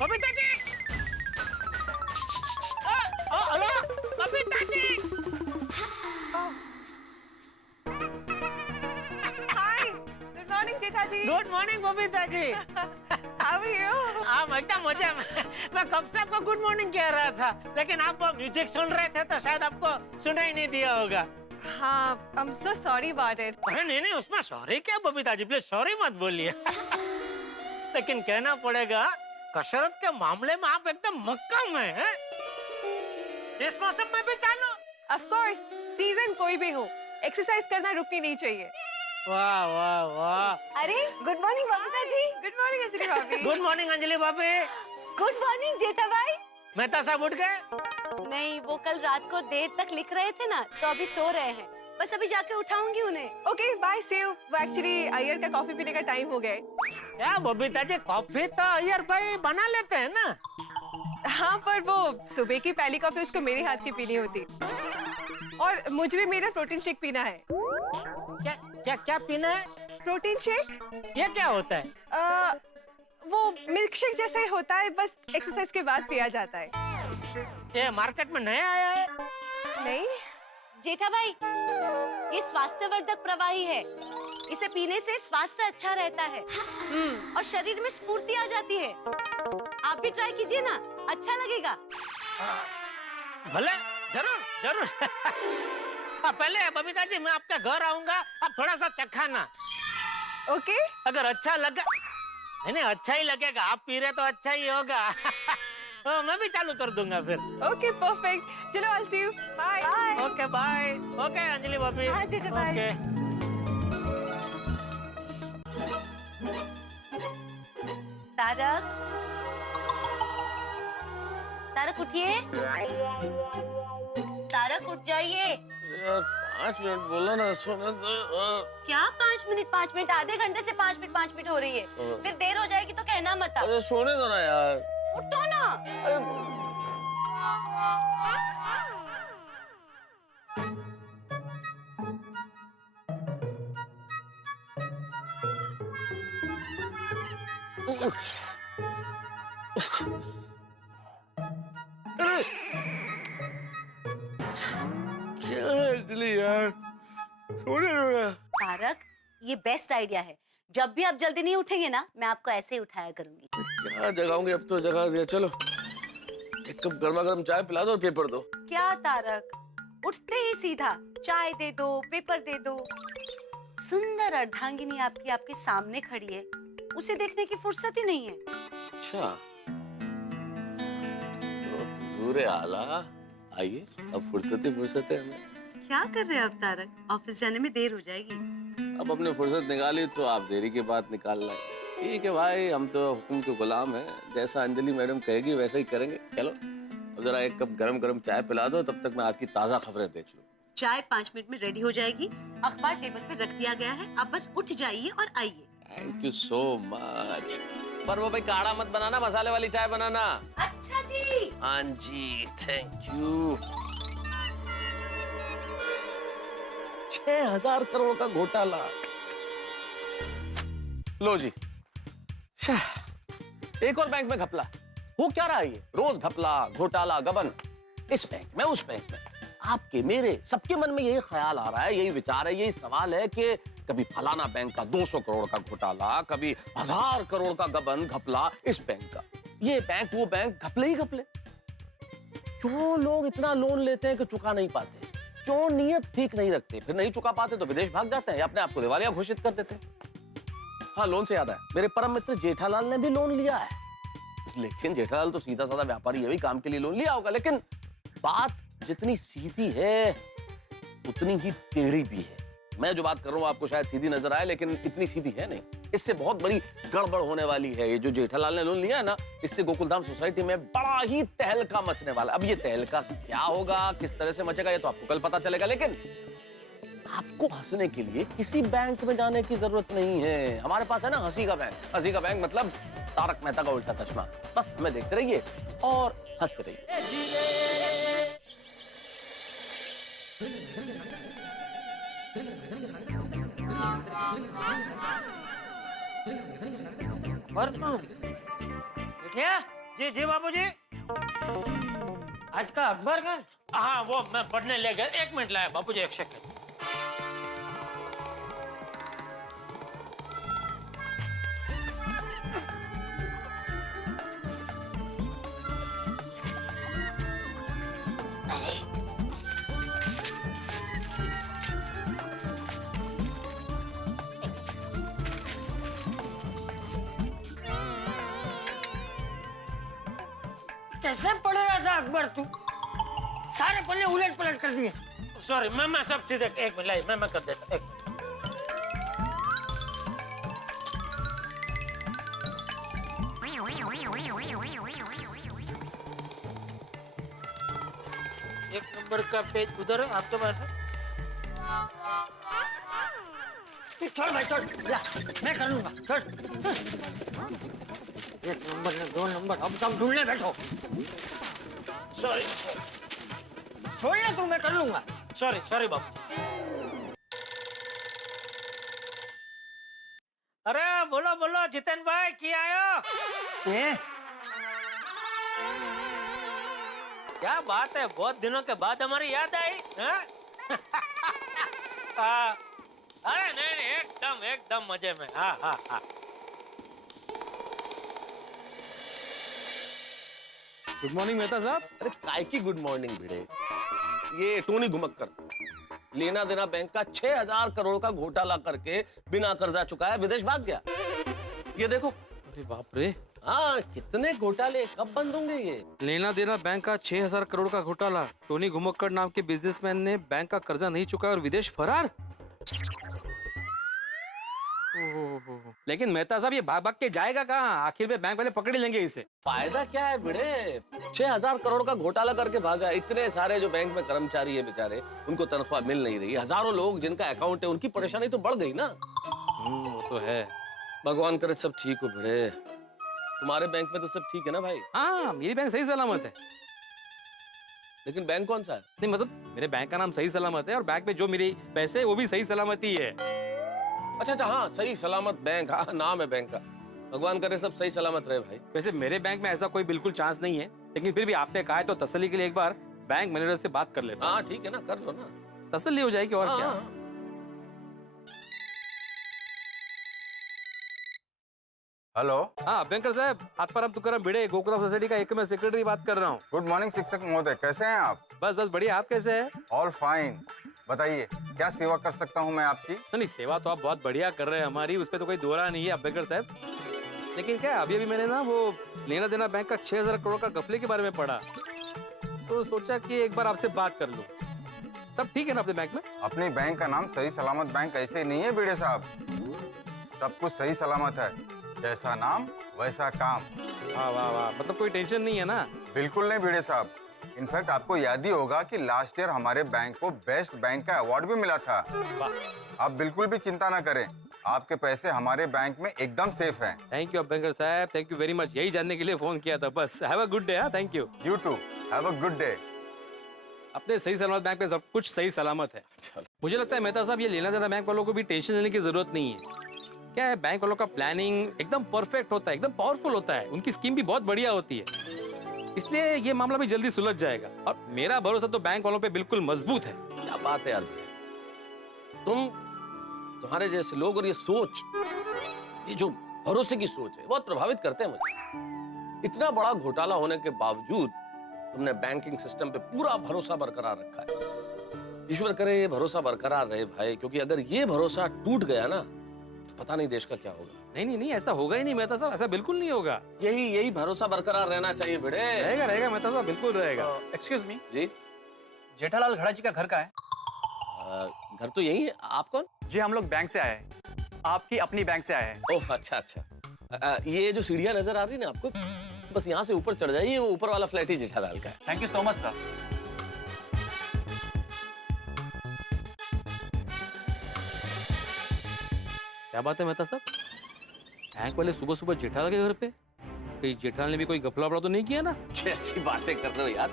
Babita ji, hello Babita ji. Good morning Jetha ji. Good morning Babita ji. How are you? आप एकदम मजे में। मैं कब से आपको गुड मॉर्निंग कह रहा था, लेकिन आप म्यूजिक सुन रहे थे तो शायद आपको सुना ही नहीं दिया होगा। हाँ, I'm so sorry about it. अरे नहीं नहीं, उसमें सॉरी क्या बबीता जी, प्लीज सॉरी मत बोलिए। लेकिन कहना पड़ेगा, कसरत के मामले में आप एकदम मक्कम हैं। इस मौसम में भी चालू। Of course, season कोई भी हो, एक्सरसाइज करना रुकनी नहीं चाहिए। वाह वाह वाह। अरे good morning Babita ji. Good morning Anjali भाभी। गुड मॉर्निंग अंजलि भाभी। गुड मॉर्निंग जेठा भाई। मेहता साहब उठ गए? नहीं, वो कल रात को देर तक लिख रहे थे ना, तो अभी सो रहे हैं। बस अभी जाके उठाऊंगी उन्हें। Okay bye see you. Actually Iyer का कॉफी पीने का टाइम हो गया है। क्या बबीता जी, कॉफी तो अय्यर भाई बना लेते हैं ना। हाँ, पर वो सुबह की पहली कॉफी उसको मेरे हाथ की पीनी होती, और मुझे भी मेरा प्रोटीन शेक पीना है। क्या क्या क्या पीना है? Protein shake. ये क्या होता है? वो मिल्क शेक जैसा ही होता है, बस एक्सरसाइज के बाद पिया जाता है। ये मार्केट में नया आया है? नहीं जेठा भाई, ये स्वास्थ्यवर्धक प्रवाही है। इसे पीने से स्वास्थ्य अच्छा रहता है और शरीर में स्फूर्ति आ जाती है। आप भी ट्राई कीजिए ना, अच्छा लगेगा। भले, जरूर जरूर। पहले बबीता जी मैं आपके घर आऊंगा, आप थोड़ा सा चखाना। ओके। अगर अच्छा लगा, नहीं अच्छा ही लगेगा। आप पी रहे तो अच्छा ही होगा। मैं भी चालू कर दूंगा फिर। Okay perfect. चलो I see you. Bye. Okay bye. Okay Anjali भाभी। हाँ, जेठा भाई। ओके। तारक, तारक उठिए। तारक उठ जाइए। यार 5 मिनट बोला ना, सोने दो। क्या 5 मिनट? आधे घंटे से 5 मिनट हो रही है। फिर देर हो जाएगी तो कहना मत। अरे सोने दो ना यार। उठो ना। यार सोने दो ना। तारक, ये बेस्ट आइडिया है। जब भी आप जल्दी नहीं उठेंगे ना, मैं आपको ऐसे ही उठाया करूंगी। क्या जगाऊंगी, अब तो जगा दिया। चलो एक कप गर्मा गर्म चाय पिला दो और पेपर दो। क्या तारक, उठते ही सीधा चाय दे दो, पेपर दे दो। सुंदर अर्धांगिनी आपकी आपके सामने खड़ी है, उसे देखने की फुर्सत ही नहीं है। अच्छा तो हुजूर आला, आइए अब फुर्सत है हमें। क्या कर रहे हैं आप तारक? ऑफिस जाने में देर हो जाएगी। अब अपने फुर्सत निकाली तो आप देरी के बाद निकाल लाए। ठीक है भाई, हम तो हुक्म के गुलाम हैं। जैसा अंजलि मैडम कहेगी वैसा ही करेंगे। चलो अब जरा एक कप गरम गरम चाय पिला दो, तब तक मैं आज की ताजा खबरें देख लूं। चाय 5 मिनट में रेडी हो जाएगी। अखबार टेबल पे रख दिया गया है, आप बस उठ जाइए और आइए। Thank you so much. पर वो भाई काढ़ा मत बनाना, मसाले वाली चाय बनाना। अच्छा जी। हाँ जी, थैंक यू। 6,000 करोड़ का घोटाला। लो जी, एक और बैंक में घपला। हो क्या रहा है ये? रोज घपला, घोटाला, गबन। इस बैंक में, उस बैंक में। आपके, मेरे, सबके मन में यही ख्याल आ रहा है, यही विचार है, यही सवाल है कि कभी फलाना बैंक का 200 करोड़ का घोटाला, कभी 1000 करोड़ का गबन घपला इस बैंक का। ये बैंक वो बैंक, घपले ही घपले। क्यों लोग इतना लोन लेते हैं कि चुका नहीं पाते? क्यों नीयत ठीक नहीं रखते? फिर नहीं चुका पाते तो विदेश भाग जाते हैं या अपने आप को दिवालिया घोषित कर देते हैं। हाँ, लोन से याद है, मेरे परम मित्र जेठालाल ने भी लोन लिया है। लेकिन जेठालाल तो सीधा साधा व्यापारी है, भी काम के लिए लोन लिया होगा। लेकिन बात जितनी सीधी है उतनी ही टेढ़ी भी है। मैं जो बात कर रहा हूँ आपको शायद सीधी नजर आए, लेकिन इतनी सीधी है नहीं। इससे बहुत बड़ी गड़बड़ होने वाली है। ये जो जेठालाल ने लोन लिया है ना, इससे गोकुलधाम सोसाइटी में बड़ा ही तहलका मचने वाला। अब ये तहलका क्या होगा, किस तरह से मचेगा, ये तो आपको कल पता चलेगा। लेकिन आपको हंसने के लिए किसी बैंक में जाने की जरूरत नहीं है। हमारे पास है ना हंसी का बैंक। हंसी का बैंक मतलब तारक मेहता का उल्टा चश्मा। बस हमें देखते रहिए और हंसते रहिए। जी जी बाबूजी। आज का अखबार का? हाँ, वो मैं पढ़ने ले गया। 1 मिनट लाया बाबूजी, 1 सेकंड। कैसे पढ़ रहा था अकबर तू? सारे पन्ने उलट पलट कर दिए। सॉरी मैं सब सीधे एक मिनट मैं कर देता एक नंबर का पेज उधर है आपके पास है? छोड़ भाई छोड़, मैं कर लूंगा, छोड़। 1 नंबर ने 2 नंबर, अब सब ढूंढने बैठो। सॉरी छोड़ ले तू, मैं कर लूंगा। सॉरी बाबू। अरे बोलो जितेन भाई की आयो? क्या बात है, बहुत दिनों के बाद हमारी याद आई हाँ? अरे नहीं एकदम मजे में हाँ। गुड मॉर्निंग मेहता साहब। अरे काय की गुड मॉर्निंग भिड़े, ये टोनी घुमक्कर लेना देना बैंक का 6000 करोड़ का घोटाला करके बिना कर्जा चुकाया विदेश भाग गया। ये देखो। अरे बाप रे, हाँ कितने घोटाले कब बंद होंगे ये? लेना देना बैंक का 6000 करोड़ का घोटाला, टोनी घुमक्कर नाम के बिजनेसमैन ने बैंक का कर्जा नहीं चुकाया और विदेश फरार। लेकिन मेहता साहब ये भाग भाग के जाएगा कहाँ? आखिर में बैंक वाले पकड़ ही लेंगे इसे। फायदा क्या है भिड़े, 6000 करोड़ का घोटाला करके भागा। इतने सारे जो बैंक में कर्मचारी है बेचारे, उनको तनख्वाह मिल नहीं रही। हजारों लोग जिनका अकाउंट है, उनकी परेशानी तो बढ़ गई ना। वो तो है। भगवान करे सब ठीक हो भिड़े। तुम्हारे बैंक में तो सब ठीक है ना भाई? हाँ मेरी बैंक सही सलामत है। लेकिन बैंक कौन सा है? नहीं मतलब मेरे बैंक का नाम सही सलामत है और बैंक में जो मेरे पैसे है वो भी सही सलामत ही है। अच्छा हाँ, सही सलामत बैंक, हाँ नाम है बैंक का। भगवान करे सब सही सलामत रहे भाई। वैसे मेरे बैंक में ऐसा कोई बिल्कुल चांस नहीं है, लेकिन फिर भी आपने कहा है तो तसल्ली के लिए एक बार बैंक मैनेजर से बात कर लेता हूं। हाँ ठीक है ना, कर लो ना, तसल्ली हो जाएगी और हाँ, क्या। हाँ। हेलो। हाँ बैंकर साहब, आत्माराम तुकाराम भिड़े, गोकुलम सोसाइटी का एक मैं सेक्रेटरी बात कर रहा हूँ। गुड मॉर्निंग शिक्षक महोदय, कैसे हैं आप? बस बढ़िया, आप कैसे हैं? All fine. बताइए क्या सेवा कर सकता हूं मैं आपकी? नहीं सेवा तो आप बहुत बढ़िया कर रहे हैं हमारी, उस पर तो कोई दोहरा नहीं है बैंकर साहब। लेकिन क्या अभी मैंने ना वो लेना देना बैंक का 6000 करोड़ का घपले के बारे में पढ़ा, तो सोचा कि एक बार आपसे बात कर लूं। सब ठीक है ना अपने बैंक में? अपनी बैंक का नाम सही सलामत बैंक ऐसे नहीं है भिड़े साहब, सब कुछ सही सलामत है। जैसा नाम वैसा काम। वाह वाह वाह, मतलब कोई टेंशन नहीं है ना? बिल्कुल नहीं भिड़े साहब। इनफैक्ट आपको याद ही होगा कि लास्ट ईयर हमारे बैंक को बेस्ट बैंक का अवार्ड भी मिला था। आप बिल्कुल भी चिंता ना करें, आपके पैसे हमारे बैंक में एकदम सेफ हैं। थैंक यू बैंकर साहब, थैंक यू वेरी मच। यही जानने के लिए फोन किया था बस। Have a good day. हाँ thank you. You too have a good day. अपने सही सलामत बैंक पे सब कुछ सही सलामत है। मुझे लगता है मेहता साहब ये लेना देना बैंक वालों को भी टेंशन लेने की जरूरत नहीं है। क्या है, बैंक वालों का प्लानिंग एकदम परफेक्ट होता है, एकदम पावरफुल होता है, उनकी स्कीम भी बहुत बढ़िया होती है, इसलिए ये मामला भी जल्दी सुलझ जाएगा। और मेरा भरोसा तो बैंक वालों पे बिल्कुल मजबूत है। क्या बात है यार, तुम्हारे जैसे लोग और ये सोच, ये जो भरोसे की सोच है, बहुत प्रभावित करते हैं मुझे। इतना बड़ा घोटाला होने के बावजूद तुमने बैंकिंग सिस्टम पे पूरा भरोसा बरकरार रखा है। ईश्वर करे ये भरोसा बरकरार रहे भाई, क्योंकि अगर ये भरोसा टूट गया ना तो पता नहीं देश का क्या होगा। नहीं ऐसा होगा ही नहीं मेहता साहब, ऐसा बिल्कुल नहीं होगा। यही भरोसा बरकरार रहना चाहिए भिड़े। रहेगा मेहता साहब, बिल्कुल रहेगा। एक्सक्यूज मी जी, जेठालाल घड़ा जी का घर कहाँ है? घर तो यही है। आप कौन? जी हम लोग बैंक से आए हैं, आपकी अपनी बैंक से आए हैं। ओह अच्छा। ये जो सीढ़ियां नजर आ रही है ना आपको, बस यहाँ से ऊपर चढ़ जाइए, वो ऊपर वाला फ्लैट ही जेठालाल का है। Thank you so much sir. क्या बात है मेहता साहब, बैंक वाले सुबह सुबह जेठालाल के घर पे? कहीं जेठालाल ने भी कोई घपला वपला तो नहीं किया ना? कैसी बातें कर रहे हो यार।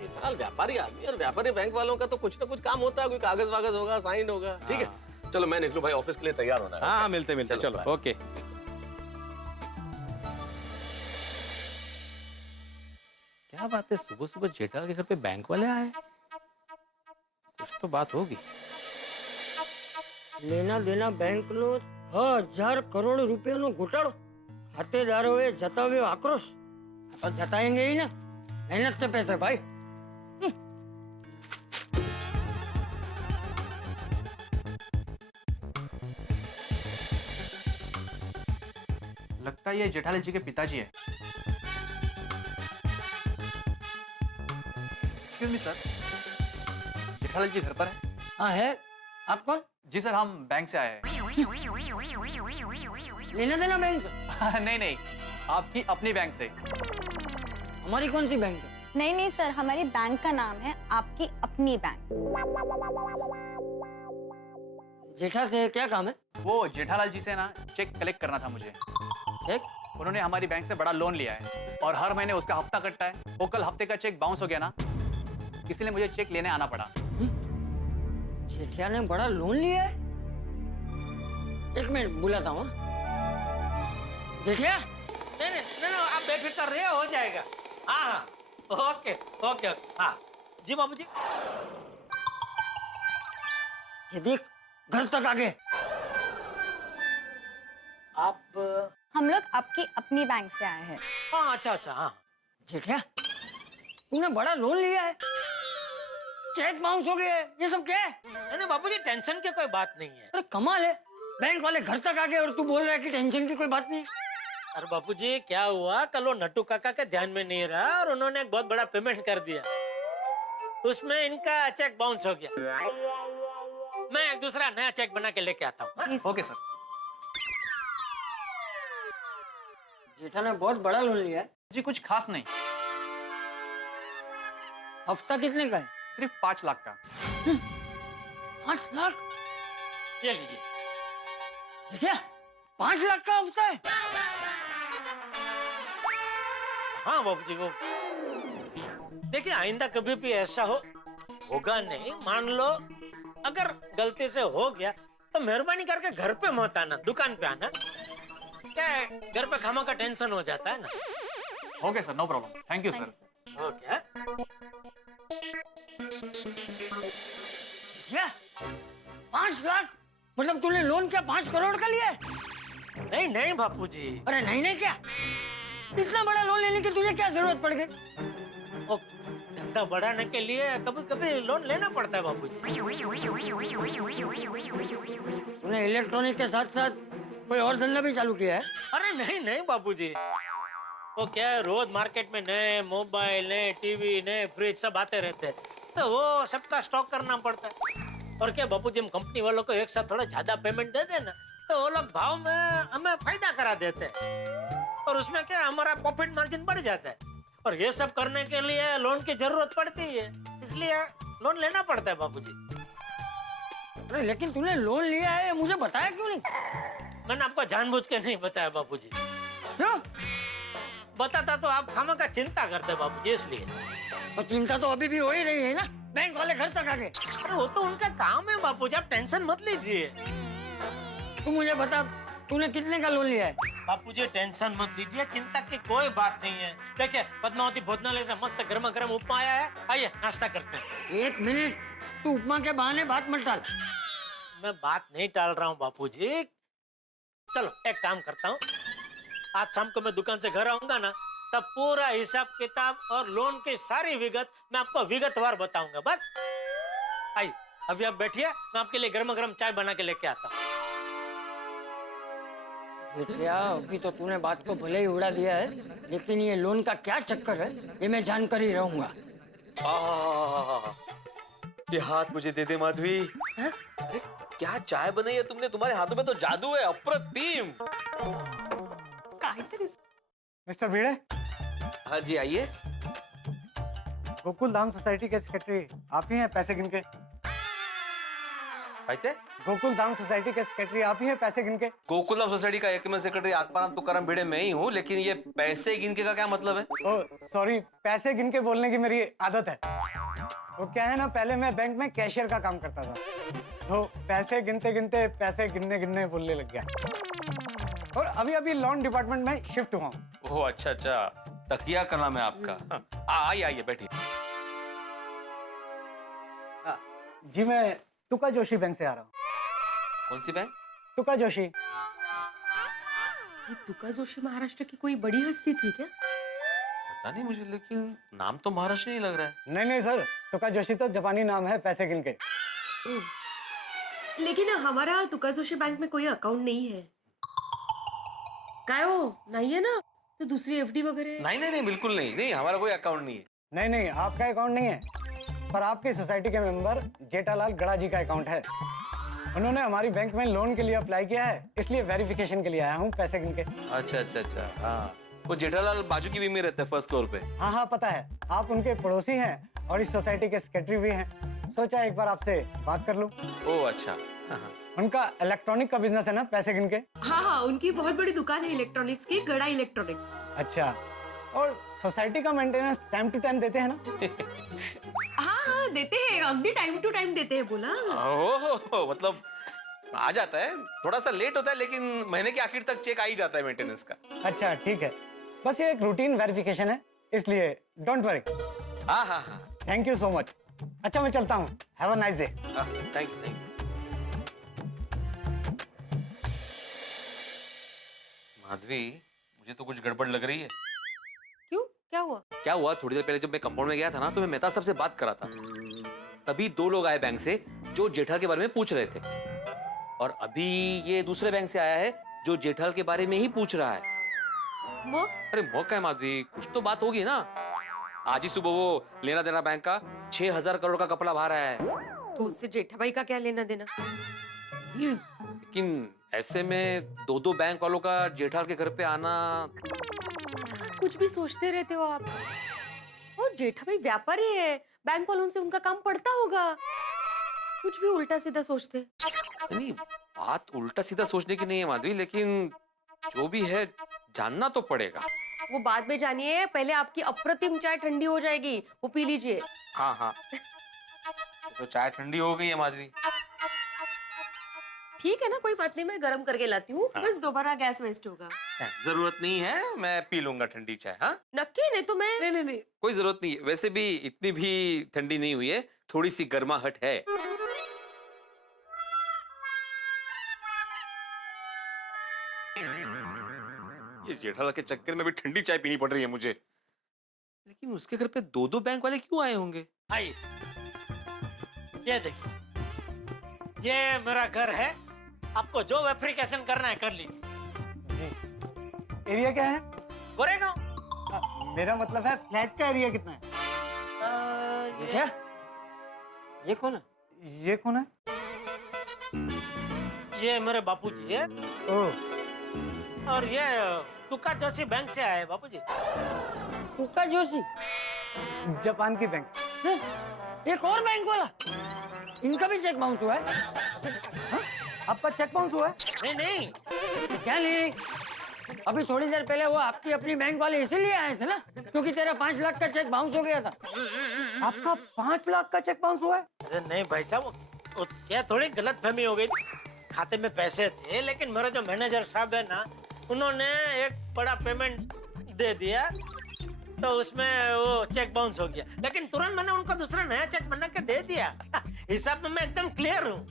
जेठालाल व्यापारी आदमी, और व्यापारी बैंक वालों का तो कुछ ना कुछ काम होता है, कोई कागज वागज होगा, साइन होगा। ठीक है चलो मैं निकलूं भाई, ऑफिस के लिए तैयार होना है। हाँ मिलते चलो ओके। क्या बात है, सुबह सुबह जेठालाल के घर पे बैंक वाले आए? कुछ तो बात होगी। લેના દેના બેંક નો 1000 કરોડ રૂપિયાનો ઘોટાળો, ખાતેદારોએ જતાવ્યો આક્રોશ। તો જતાएंगे ही ना, मेहनत के पैसे भाई। लगता है ये जेठालाल जी के पिताजी है। एक्सक्यूज मी सर, जेठालाल जी घर पर है? हाँ है। आप कौन? जी सर, हम बैंक से आए हैं। लेना देना बैंक से? नहीं नहीं, आपकी अपनी बैंक से। हमारी कौन सी बैंक है? नहीं नहीं सर, हमारी बैंक का नाम है आपकी अपनी बैंक। जेठा से क्या काम है? वो जेठालाल जी से ना चेक कलेक्ट करना था मुझे। चेक? उन्होंने हमारी बैंक से बड़ा लोन लिया है और हर महीने उसका हफ्ता कटता है। वो कल हफ्ते का चेक बाउंस हो गया ना, इसीलिए मुझे चेक लेने आना पड़ा। जेठिया ने बड़ा लोन लिया है? एक मिनट बुलाता हूँ। जेठिया? नहीं, आप बेफिक्र रहिए, हो जाएगा। हाँ, ओके, हाँ। जी बाबूजी। ये देख, घर तक आ गए। आप? हम लोग आपकी अपनी बैंक से आए हैं। हाँ, अच्छा, हाँ। जेठिया, तूने बड़ा लोन लिया है, चेक बाउंस हो गया है, ये सब क्या है? नहीं बाबूजी, टेंशन की कोई बात नहीं है। अरे कमाल है, बैंक वाले घर तक आ गए और तू बोल रहा है कि टेंशन की कोई बात नहीं है। अरे बाबूजी, क्या हुआ, कल वो नट्टू काका के ध्यान में नहीं रहा और उन्होंने एक बहुत बड़ा पेमेंट कर दिया, उसमें इनका चेक बाउंस हो गया। मैं एक दूसरा नया चेक बना के लेके आता हूँ। Okay sir. जेठा ने बहुत बड़ा लोन लिया है। जी कुछ खास नहीं, हफ्ता कितने का है? सिर्फ 5 लाख का। 5 लाख? ये लीजिए। जेठिया, 5 लाख का हफ्ता है? हाँ बाबूजी, वो देखिए, आइंदा कभी भी ऐसा होगा नहीं। मान लो अगर गलती से हो गया तो मेहरबानी करके घर पे मत आना, दुकान पे आना। क्या है, घर पे खामा का टेंशन हो जाता है ना। Okay sir, no problem. Thank you sir. Okay. क्या 5 लाख? मतलब तूने लोन क्या 5 करोड़ का लिया है? नहीं बापूजी। अरे नहीं क्या, इतना बड़ा लोन लेने की तुझे क्या जरूरत पड़ गई? धंधा बढ़ाने के लिए कभी कभी लोन लेना पड़ता है बापूजी। तूने इलेक्ट्रॉनिक के साथ साथ कोई और धंधा भी चालू किया है? अरे नहीं बापूजी, वो क्या है, रोज मार्केट में नए मोबाइल, नए टीवी, नए फ्रिज सब आते रहते हैं, तो वो सबका स्टॉक करना पड़ता है। और क्या बापूजी, हम कंपनी वालों को एक साथ थोड़ा ज्यादा पेमेंट दे देना तो वो लोग भाव में हमें फायदा करा देते हैं और उसमें क्या हमारा प्रॉफिट मार्जिन बढ़ जाता है। और ये सब करने के लिए लोन की जरूरत पड़ती है, इसलिए लोन लेना पड़ता है बापूजी। अरे लेकिन तूने लोन लिया है, मुझे बताया क्यों नहीं? मैंने आपको जानबूझ के नहीं बताया बापूजी। क्यों? बताता तो आप खामा का चिंता करते बापूजी, इसलिए। और चिंता तो अभी भी हो ही रही है ना, बैंक वाले घर तक आ गए। अरे वो तो उनका काम है बापूजी, आप टेंशन मत लीजिए। तू मुझे बता, तूने कितने का लोन लिया है? बापूजी टेंशन मत लीजिए, चिंता की कोई बात नहीं है। देखिए, पद्मावती भोजनालय से मस्त गर्मा गर्म उपमा आया है, आइए नाश्ता करते हैं। 1 मिनट, तू उपमा के बहाने बात मत टाल। मैं बात नहीं टाल रहा हूँ बापूजी। चलो एक काम करता हूँ, आज शाम को मैं दुकान से घर आऊंगा ना, तब पूरा हिसाब किताब और लोन की सारी विगत मैं आपको विगतवार बताऊंगा। बस आइए, अभी आप बैठिए, मैं आपके लिए गर्मा गर्म चाय बना के लेके आता हूँ। जेठिया, अभी तो तूने बात को भले ही उड़ा दिया है, लेकिन ये लोन का क्या चक्कर है ये मैं जानकर ही रहूंगा। ये हाथ मुझे दे दे माधवी। अरे क्या चाय बनाई है तुमने, तुम्हारे हाथों में तो जादू है, अप्रतिम। मिस्टर भिड़े। हाँ जी, आइए। गोकुल धाम सोसाइटी के सेक्रेटरी आप ही हैं, पैसे गिन के? गोकुल धाम सोसाइटी के सेक्रेटरी आप ही हैं, पैसे गिन के? गोकुलधाम सोसाइटी का एकमेव सेक्रेटरी आत्माराम तुकाराम भिड़े मैं ही हूँ, लेकिन ये पैसे गिनके का क्या मतलब है? ओह सॉरी, पैसे गिन के बोलने की मेरी आदत है। वो क्या है ना, पहले मैं बैंक में कैशियर का काम करता था, तो पैसे गिनते गिनते पैसे गिनने गिनने बोलने लग गया। और अभी अभी लोन डिपार्टमेंट में शिफ्ट हुआ हूँ। ओह अच्छा, तकिया का नाम है आपका। आइए बैठिए। जी मैं तुका जोशी बैंक से आ रहा हूँ। कौन सी बैंक? तुका जोशी। ये तुका जोशी महाराष्ट्र की कोई बड़ी हस्ती थी क्या? पता नहीं मुझे, लेकिन नाम तो महाराष्ट्र नहीं लग रहा है। नहीं सर, तुका जोशी तो जापानी नाम है, पैसे गिन के। लेकिन हमारा तुका जोशी बैंक में कोई अकाउंट नहीं है। काय हो, नहीं है ना? तो दूसरी एफडी वगैरह? नहीं बिल्कुल नहीं, हमारा कोई अकाउंट नहीं है। नहीं आपका अकाउंट नहीं है, पर आपकी सोसाइटी के मेंबर जेठालाल गड़ा जी का अकाउंट है। उन्होंने हमारी बैंक में लोन के लिए अप्लाई किया है, इसलिए वेरिफिकेशन के लिए आया हूँ पैसे गिन के। अच्छा अच्छा अच्छा, हाँ वो जेठालाल बाजू की विंग में रहते हैं, फर्स्ट फ्लोर पे। हाँ हाँ पता है, आप उनके पड़ोसी हैं और इस सोसाइटी के सेक्रेटरी भी हैं। सोचा एक बार आपसे बात कर लूं। ओह अच्छा। हाँ, हाँ। उनका इलेक्ट्रॉनिक का बिजनेस है ना, पैसे गिन के। हाँ हाँ, उनकी बहुत बड़ी दुकान है इलेक्ट्रॉनिक्स की, गड़ा इलेक्ट्रॉनिक्स। अच्छा, और सोसाइटी का मेंटेनेंस टाइम टू टाइम देते हैं ना? हाँ हाँ देते हैं, अगदी टाइम टू टाइम देते हैं बोला। ओह मतलब आ जाता है, थोड़ा सा लेट होता है लेकिन महीने के आखिर तक चेक आ ही जाता है मेंटेनेंस का। अच्छा ठीक है, बस ये एक रूटीन वेरिफिकेशन है, इसलिए डोंट वरी। हाँ हाँ हाँ, थैंक यू सो मच। अच्छा मैं चलता हूँ, have a nice day. Thank you thank you. Madhavi, मुझे तो कुछ गड़बड़ लग रही है। क्यों, क्या हुआ? क्या हुआ, थोड़ी देर पहले जब मैं कंपाउंड में गया था ना, तो मैं मेहता साहब से बात कर रहा था। तभी दो लोग आए बैंक से जो जेठाल के बारे में पूछ रहे थे, और अभी ये दूसरे बैंक से आया है जो जेठाल के बारे में ही पूछ रहा है। अरे मौका है माधवी, कुछ तो बात होगी ना। आज ही सुबह वो लेना देना बैंक का 6,000 करोड़ का कपड़ा बाहर आया है। तो उससे जेठा भाई का क्या लेना देना? लेकिन ऐसे में दो बैंक वालों का जेठाल के घर पे आना। कुछ भी सोचते रहते हो आप। और जेठा भाई व्यापारी है, बैंक वालों से उनका काम पड़ता होगा, कुछ भी उल्टा सीधा सोचते। नहीं, बात उल्टा सीधा सोचने की नहीं है माधवी, लेकिन जो भी है जानना तो पड़ेगा। वो बाद में जानिए, पहले आपकी अप्रतिम चाय ठंडी हो जाएगी, वो पी लीजिए। हाँ हाँ, तो चाय ठंडी हो गई है माधवी। ठीक है ना, कोई बात नहीं, मैं गरम करके लाती हूँ। बस दोबारा गैस वेस्ट होगा। जरूरत नहीं है, मैं पी लूंगा ठंडी चाय। हाँ नक्की, नहीं तो मैं नहीं, कोई जरूरत नहीं है। वैसे भी इतनी भी ठंडी नहीं हुई है, थोड़ी सी गर्माहट है। ये जेठालाल के चक्कर में भी ठंडी चाय पीनी पड़ रही है मुझे। लेकिन उसके घर पे दो बैंक वाले क्यों आए होंगे? आइए, ये देखिए, ये मेरा घर है, आपको जो वेरिफिकेशन करना है कर लीजिए। एरिया क्या है? गोरेगांव। मेरा मतलब है फ्लैट का एरिया कितना है? क्या? ये कौन है? ये कौन है? ये मेरे बापूजी है। ओह, और ये तुका जोशी बैंक से आए हैं बापूजी। तुक्का जोशी? जापान की बैंक। एक और बैंक वाला? इनका भी चेक बाउंस हुआ है? आपका चेक बाउंस हुआ है? नहीं, क्या नहीं? अभी थोड़ी देर पहले वो आपकी अपनी बैंक वाले इसीलिए आए थे ना, क्योंकि तेरा 5 लाख का चेक बाउंस हो गया था। आपका 5 लाख का चेक बाउंस हुआ है? अरे नहीं भाई साहब, वो क्या थोड़ी गलतफहमी हो गई थी। खाते में पैसे थे, लेकिन मेरा जो मैनेजर साहब है ना, उन्होंने एक बड़ा पेमेंट दे दिया, तो उसमें वो चेक बाउंस हो गया। लेकिन तुरंत मैंने उनको दूसरा नया चेक बना के दे दिया। हिसाब में मैं एकदम क्लियर हूँ।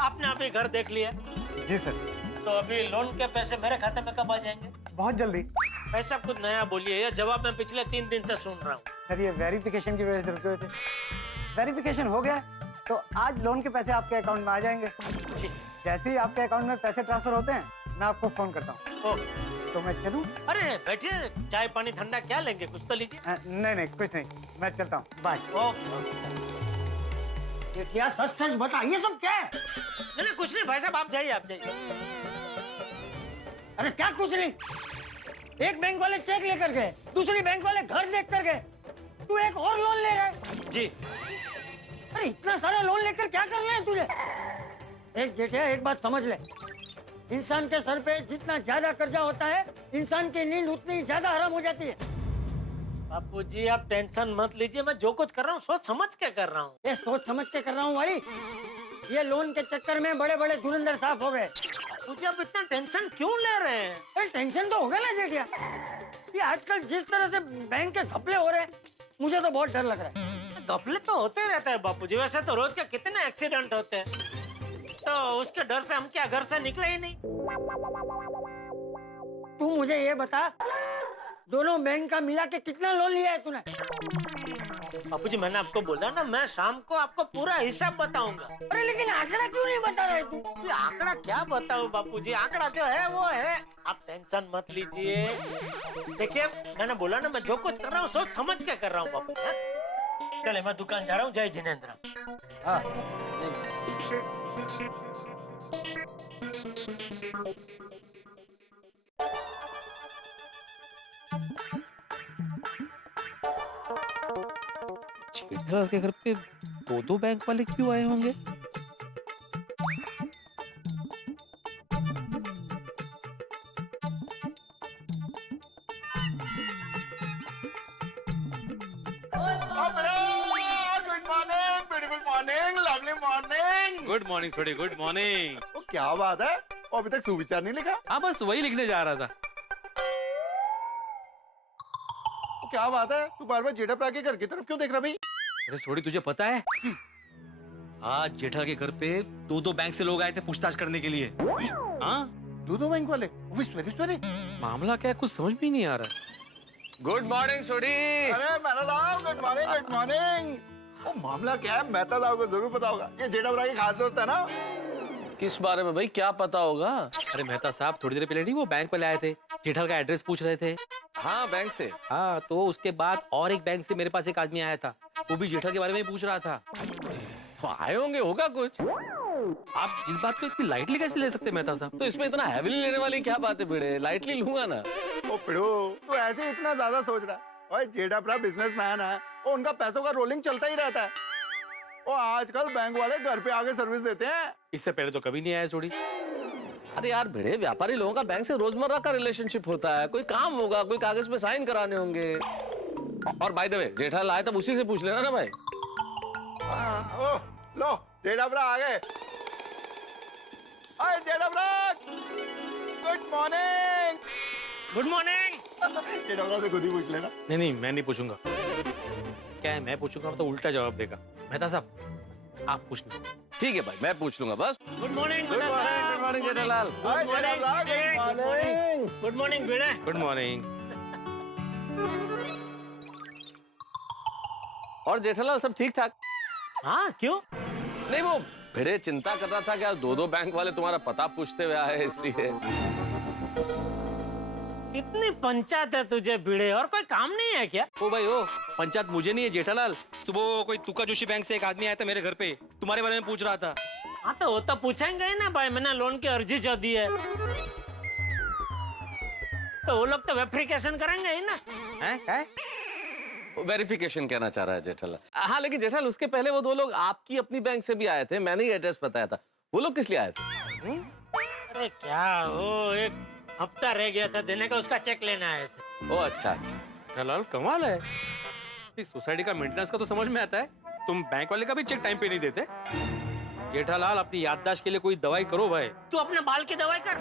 आपने अभी घर देख लिया? जी सर। तो अभी लोन के पैसे मेरे खाते में कब आ जाएंगे? बहुत जल्दी। ऐसा कुछ नया बोलिए, ये जवाब मैं पिछले 3 दिन से सुन रहा हूँ। सर ये वेरिफिकेशन की वजह से रुके हुए थे। वेरिफिकेशन हो गया तो आज लोन के पैसे आपके अकाउंट में आ जाएंगे। जैसे ही आपके अकाउंट में पैसे ट्रांसफर होते हैं, मैं आपको फोन करता हूँ। तो मैं चलूँ? अरे बैठिए, चाय पानी ठंडा क्या लेंगे, कुछ तो लीजिए। नहीं कुछ नहीं, मैं चलता हूँ, बाय। ये क्या, सच सच बता, ये सब क्या है? नहीं कुछ नहीं भाई साहब, आप जाइए, आप जाइए। अरे क्या कुछ नहीं? एक बैंक वाले चेक लेकर गए, दूसरी बैंक वाले घर देख कर गए, तू एक और लोन ले रहा है? जी। अरे इतना सारा लोन लेकर क्या करना है तुझे? एक जेठिया, एक बात समझ ले, इंसान के सर पे जितना ज्यादा कर्जा होता है, इंसान की नींद उतनी ज्यादा हराम हो जाती है। बापूजी आप टेंशन मत लीजिए, मैं जो कुछ कर रहा हूँ सोच समझ के कर रहा हूँ। ये सोच समझ के कर रहा हूँ वाली, ये लोन के चक्कर में बड़े बड़े धुरंधर साफ हो गए। मुझे आप इतना टेंशन क्यों ले रहे हैं? अरे टेंशन तो होगा ना जेठिया, ये आजकल जिस तरह से बैंक के घपले हो रहे हैं, मुझे तो बहुत डर लग रहा है। घपले तो होते रहता है बापूजी, वैसे तो रोज के कितने एक्सीडेंट होते हैं, तो उसके डर से हम क्या घर से निकले ही नहीं। तू मुझे ये बता, दोनों बैंक का मिला के कितना लोन लिया है तूने? बापूजी मैंने आपको बोला ना, मैं शाम को आपको पूरा हिसाब बताऊंगा। अरे लेकिन आंकड़ा क्यों नहीं बता रहे तू? आंकड़ा क्या बताऊं बापूजी, आंकड़ा जो है वो है, आप टेंशन मत लीजिए। देखिए मैंने बोला ना, मैं जो कुछ कर रहा हूँ सोच समझ के कर रहा हूँ बापूजी। चले मैं दुकान जा रहा हूँ। जय जिनेंद्र। हाँ जेठालाल के घर पे दो बैंक वाले क्यों आए होंगे? Good morning, beautiful morning, lovely morning. Good morning छोटे, गुड मॉर्निंग। वो क्या बात है, वो अभी तक सुविचार नहीं लिखा? हाँ बस वही लिखने जा रहा था। वो क्या बात है, तू बार बार जेठाप्रा के घर की तरफ क्यों देख रहा भाई? अरे छोड़ी, तुझे पता है आज जेठा के घर पे दो बैंक से लोग आए थे पूछताछ करने के लिए। हाँ दो बैंक वाले? मामला क्या है, कुछ समझ भी नहीं आ रहा। गुड मॉर्निंग सोडी। अरे मेहता साहब, गुड मॉर्निंग, गुड मॉर्निंग। वो मामला क्या है, मेहता साहब को जरूर पता होगा। ये जेठाप्रा के खास दोस्त है ना? किस बारे में भाई, क्या पता होगा? अरे मेहता साहब, थोड़ी देर पहले नहीं वो बैंक वाले आए थे, जेठा का एड्रेस पूछ रहे थे। हाँ बैंक से। हाँ तो उसके बाद और एक बैंक से मेरे पास एक आदमी आया था, वो भी जेठा के बारे में ही पूछ रहा था। तो आए होंगे, होगा कुछ। आप इस बात को इतनी लाइटली कैसे ले सकते मेहता साहब? तो इसमें इतना हैवीली लेने वाली क्या बात है भिड़े, लाइटली लूंगा ना। ओ पिड़ो, तू ऐसे इतना ज्यादा सोच रहा है? ओए जेठाप्रा बिजनेसमैन है, और उनका पैसों का रोलिंग चलता ही रहता है। वो आजकल बैंक वाले घर पे आके सर्विस देते हैं। इससे पहले तो कभी नहीं आया जोड़ी। अरे यार भिड़े, व्यापारी लोगों का बैंक से रोजमर्रा का रिलेशनशिप होता है, कोई काम होगा, कोई कागज पे साइन कराने होंगे। और बाय द वे जेठालाल आए तब उसी से पूछ लेना ना भाई। ओ लो, जेठाप्रा आ गए। Hi Jethapra, good morning. Good morning. Jethapra से खुद ही पूछ लेना। नहीं मैं नहीं पूछूंगा। क्या है, मैं पूछूंगा तो उल्टा जवाब देगा। मेहता साहब आप पूछना। ठीक है भाई, मैं पूछ लूंगा बस। Good morning good morning Jethalal. Hi Jethapra, good morning. Good morning Bhide. Good morning. और जेठालाल सब ठीक ठाक? हाँ क्यों? नहीं वो भिड़े चिंता कर रहा था कि दो बैंक वाले तुम्हारा पता पूछते हुए आए, इसलिए। इतनी पंचायत है तुझे भिड़े, और कोई काम नहीं है क्या? ओ भाई ओ, पंचायत मुझे नहीं है जेठालाल। सुबह कोई तुका जोशी बैंक से एक आदमी आया था मेरे घर पे, तुम्हारे बारे में पूछ रहा था। हाँ तो वो तो पूछेंगे ही ना भाई, मैंने लोन की अर्जी जो दी है तो वो लोग तो वेरिफिकेशन करेंगे ही ना। हैं? वेरिफिकेशन कहना चाह रहा है जेठालाल। हाँ लेकिन जेठालाल उसके पहले वो दो लोग आपकी अपनी बैंक से भी आए थे, मैंने ही एड्रेस बताया था। वो लोग किस लिए आए थे? अरे क्या, वो एक हफ्ता रह गया था देने का, उसका चेक लेने आए थे। ओ अच्छा अच्छा। जेठालाल कमाल है, इस सोसाइटी का मेंटेनेंस का तो समझ में आता है, तुम बैंक वाले का भी चेक टाइम पे नहीं देते। जेठालाल अपनी याददाश्त के लिए कोई दवाई करो भाई। तू अपने बाल की दवाई कर।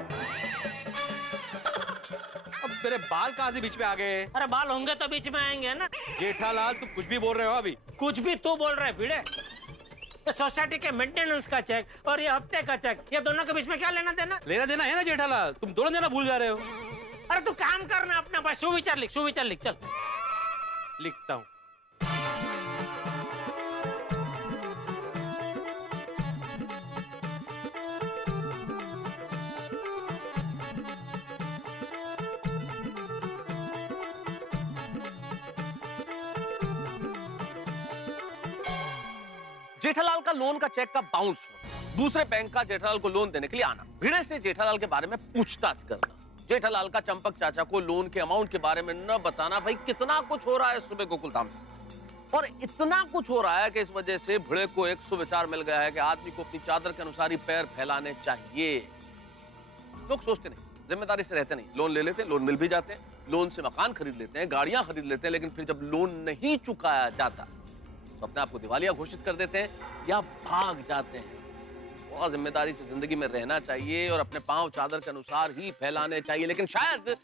अब मेरे बाल कहाँ से बीच में आ गए? अरे बाल होंगे तो बीच में आएंगे ना। जेठालाल तुम कुछ भी बोल रहे हो अभी। कुछ भी तू बोल रहा है भिड़े। ये सोसाइटी के मेंटेनेंस का चेक और ये हफ्ते का चेक, ये दोनों के बीच में क्या लेना देना? लेना देना है ना जेठालाल, तुम दोनों देना भूल जा रहे हो। अरे तू काम करना अपना भाई, सुविचार लिख, सुविचार लिख। चल लिखता हूँ। जेठालाल का लोन का चेक का बाउंस होना, दूसरे बैंक का जेठालाल को लोन देने के लिए आना, भिड़े से जेठालाल के बारे में पूछताछ करना, जेठालाल का चंपक चाचा को लोन के अमाउंट के बारे में न बताना। भाई कितना कुछ हो रहा है सुबह गोकुलधाम में, और इतना कुछ हो रहा है कि इस वजह से भिड़े को एक सुविचार मिल गया है कि आदमी को अपनी चादर के अनुसार ही पैर फैलाने चाहिए। लोग सोचते नहीं, जिम्मेदारी से रहते नहीं, लोन ले लेते हैं, लोन मिल भी जाते हैं, लोन से मकान खरीद लेते हैं, गाड़ियां खरीद लेते हैं, लेकिन फिर जब लोन नहीं चुकाया जाता तो अपने आप को दिवालिया घोषित कर देते हैं या भाग जाते हैं। बहुत जिम्मेदारी से जिंदगी में रहना चाहिए और अपने पांव चादर के अनुसार ही फैलाने चाहिए। लेकिन शायद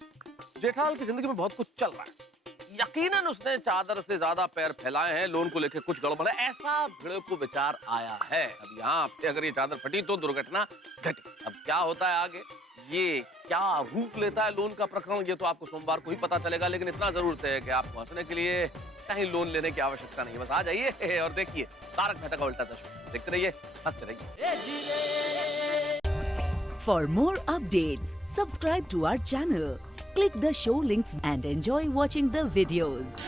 जेठालाल की जिंदगी में बहुत कुछ चल रहा है, यकीनन उसने चादर से ज्यादा पैर फैलाए हैं, लोन को लेकर कुछ गड़बड़ है, ऐसा भिड़े को विचार आया है। अब यहाँ पे अगर ये चादर फटी तो दुर्घटना घटी। अब क्या होता है आगे, ये क्या रूप लेता है लोन का प्रकरण, ये तो आपको सोमवार को ही पता चलेगा। लेकिन इतना जरूर है कि आपको हंसने के लिए कहीं लोन लेने की आवश्यकता नहीं, बस आ जाइए और देखिए तारक मेहता का उल्टा चश्मा, देखते रहिए, हंसते रहिए। For more updates, subscribe to our channel, click the show links and enjoy watching the videos.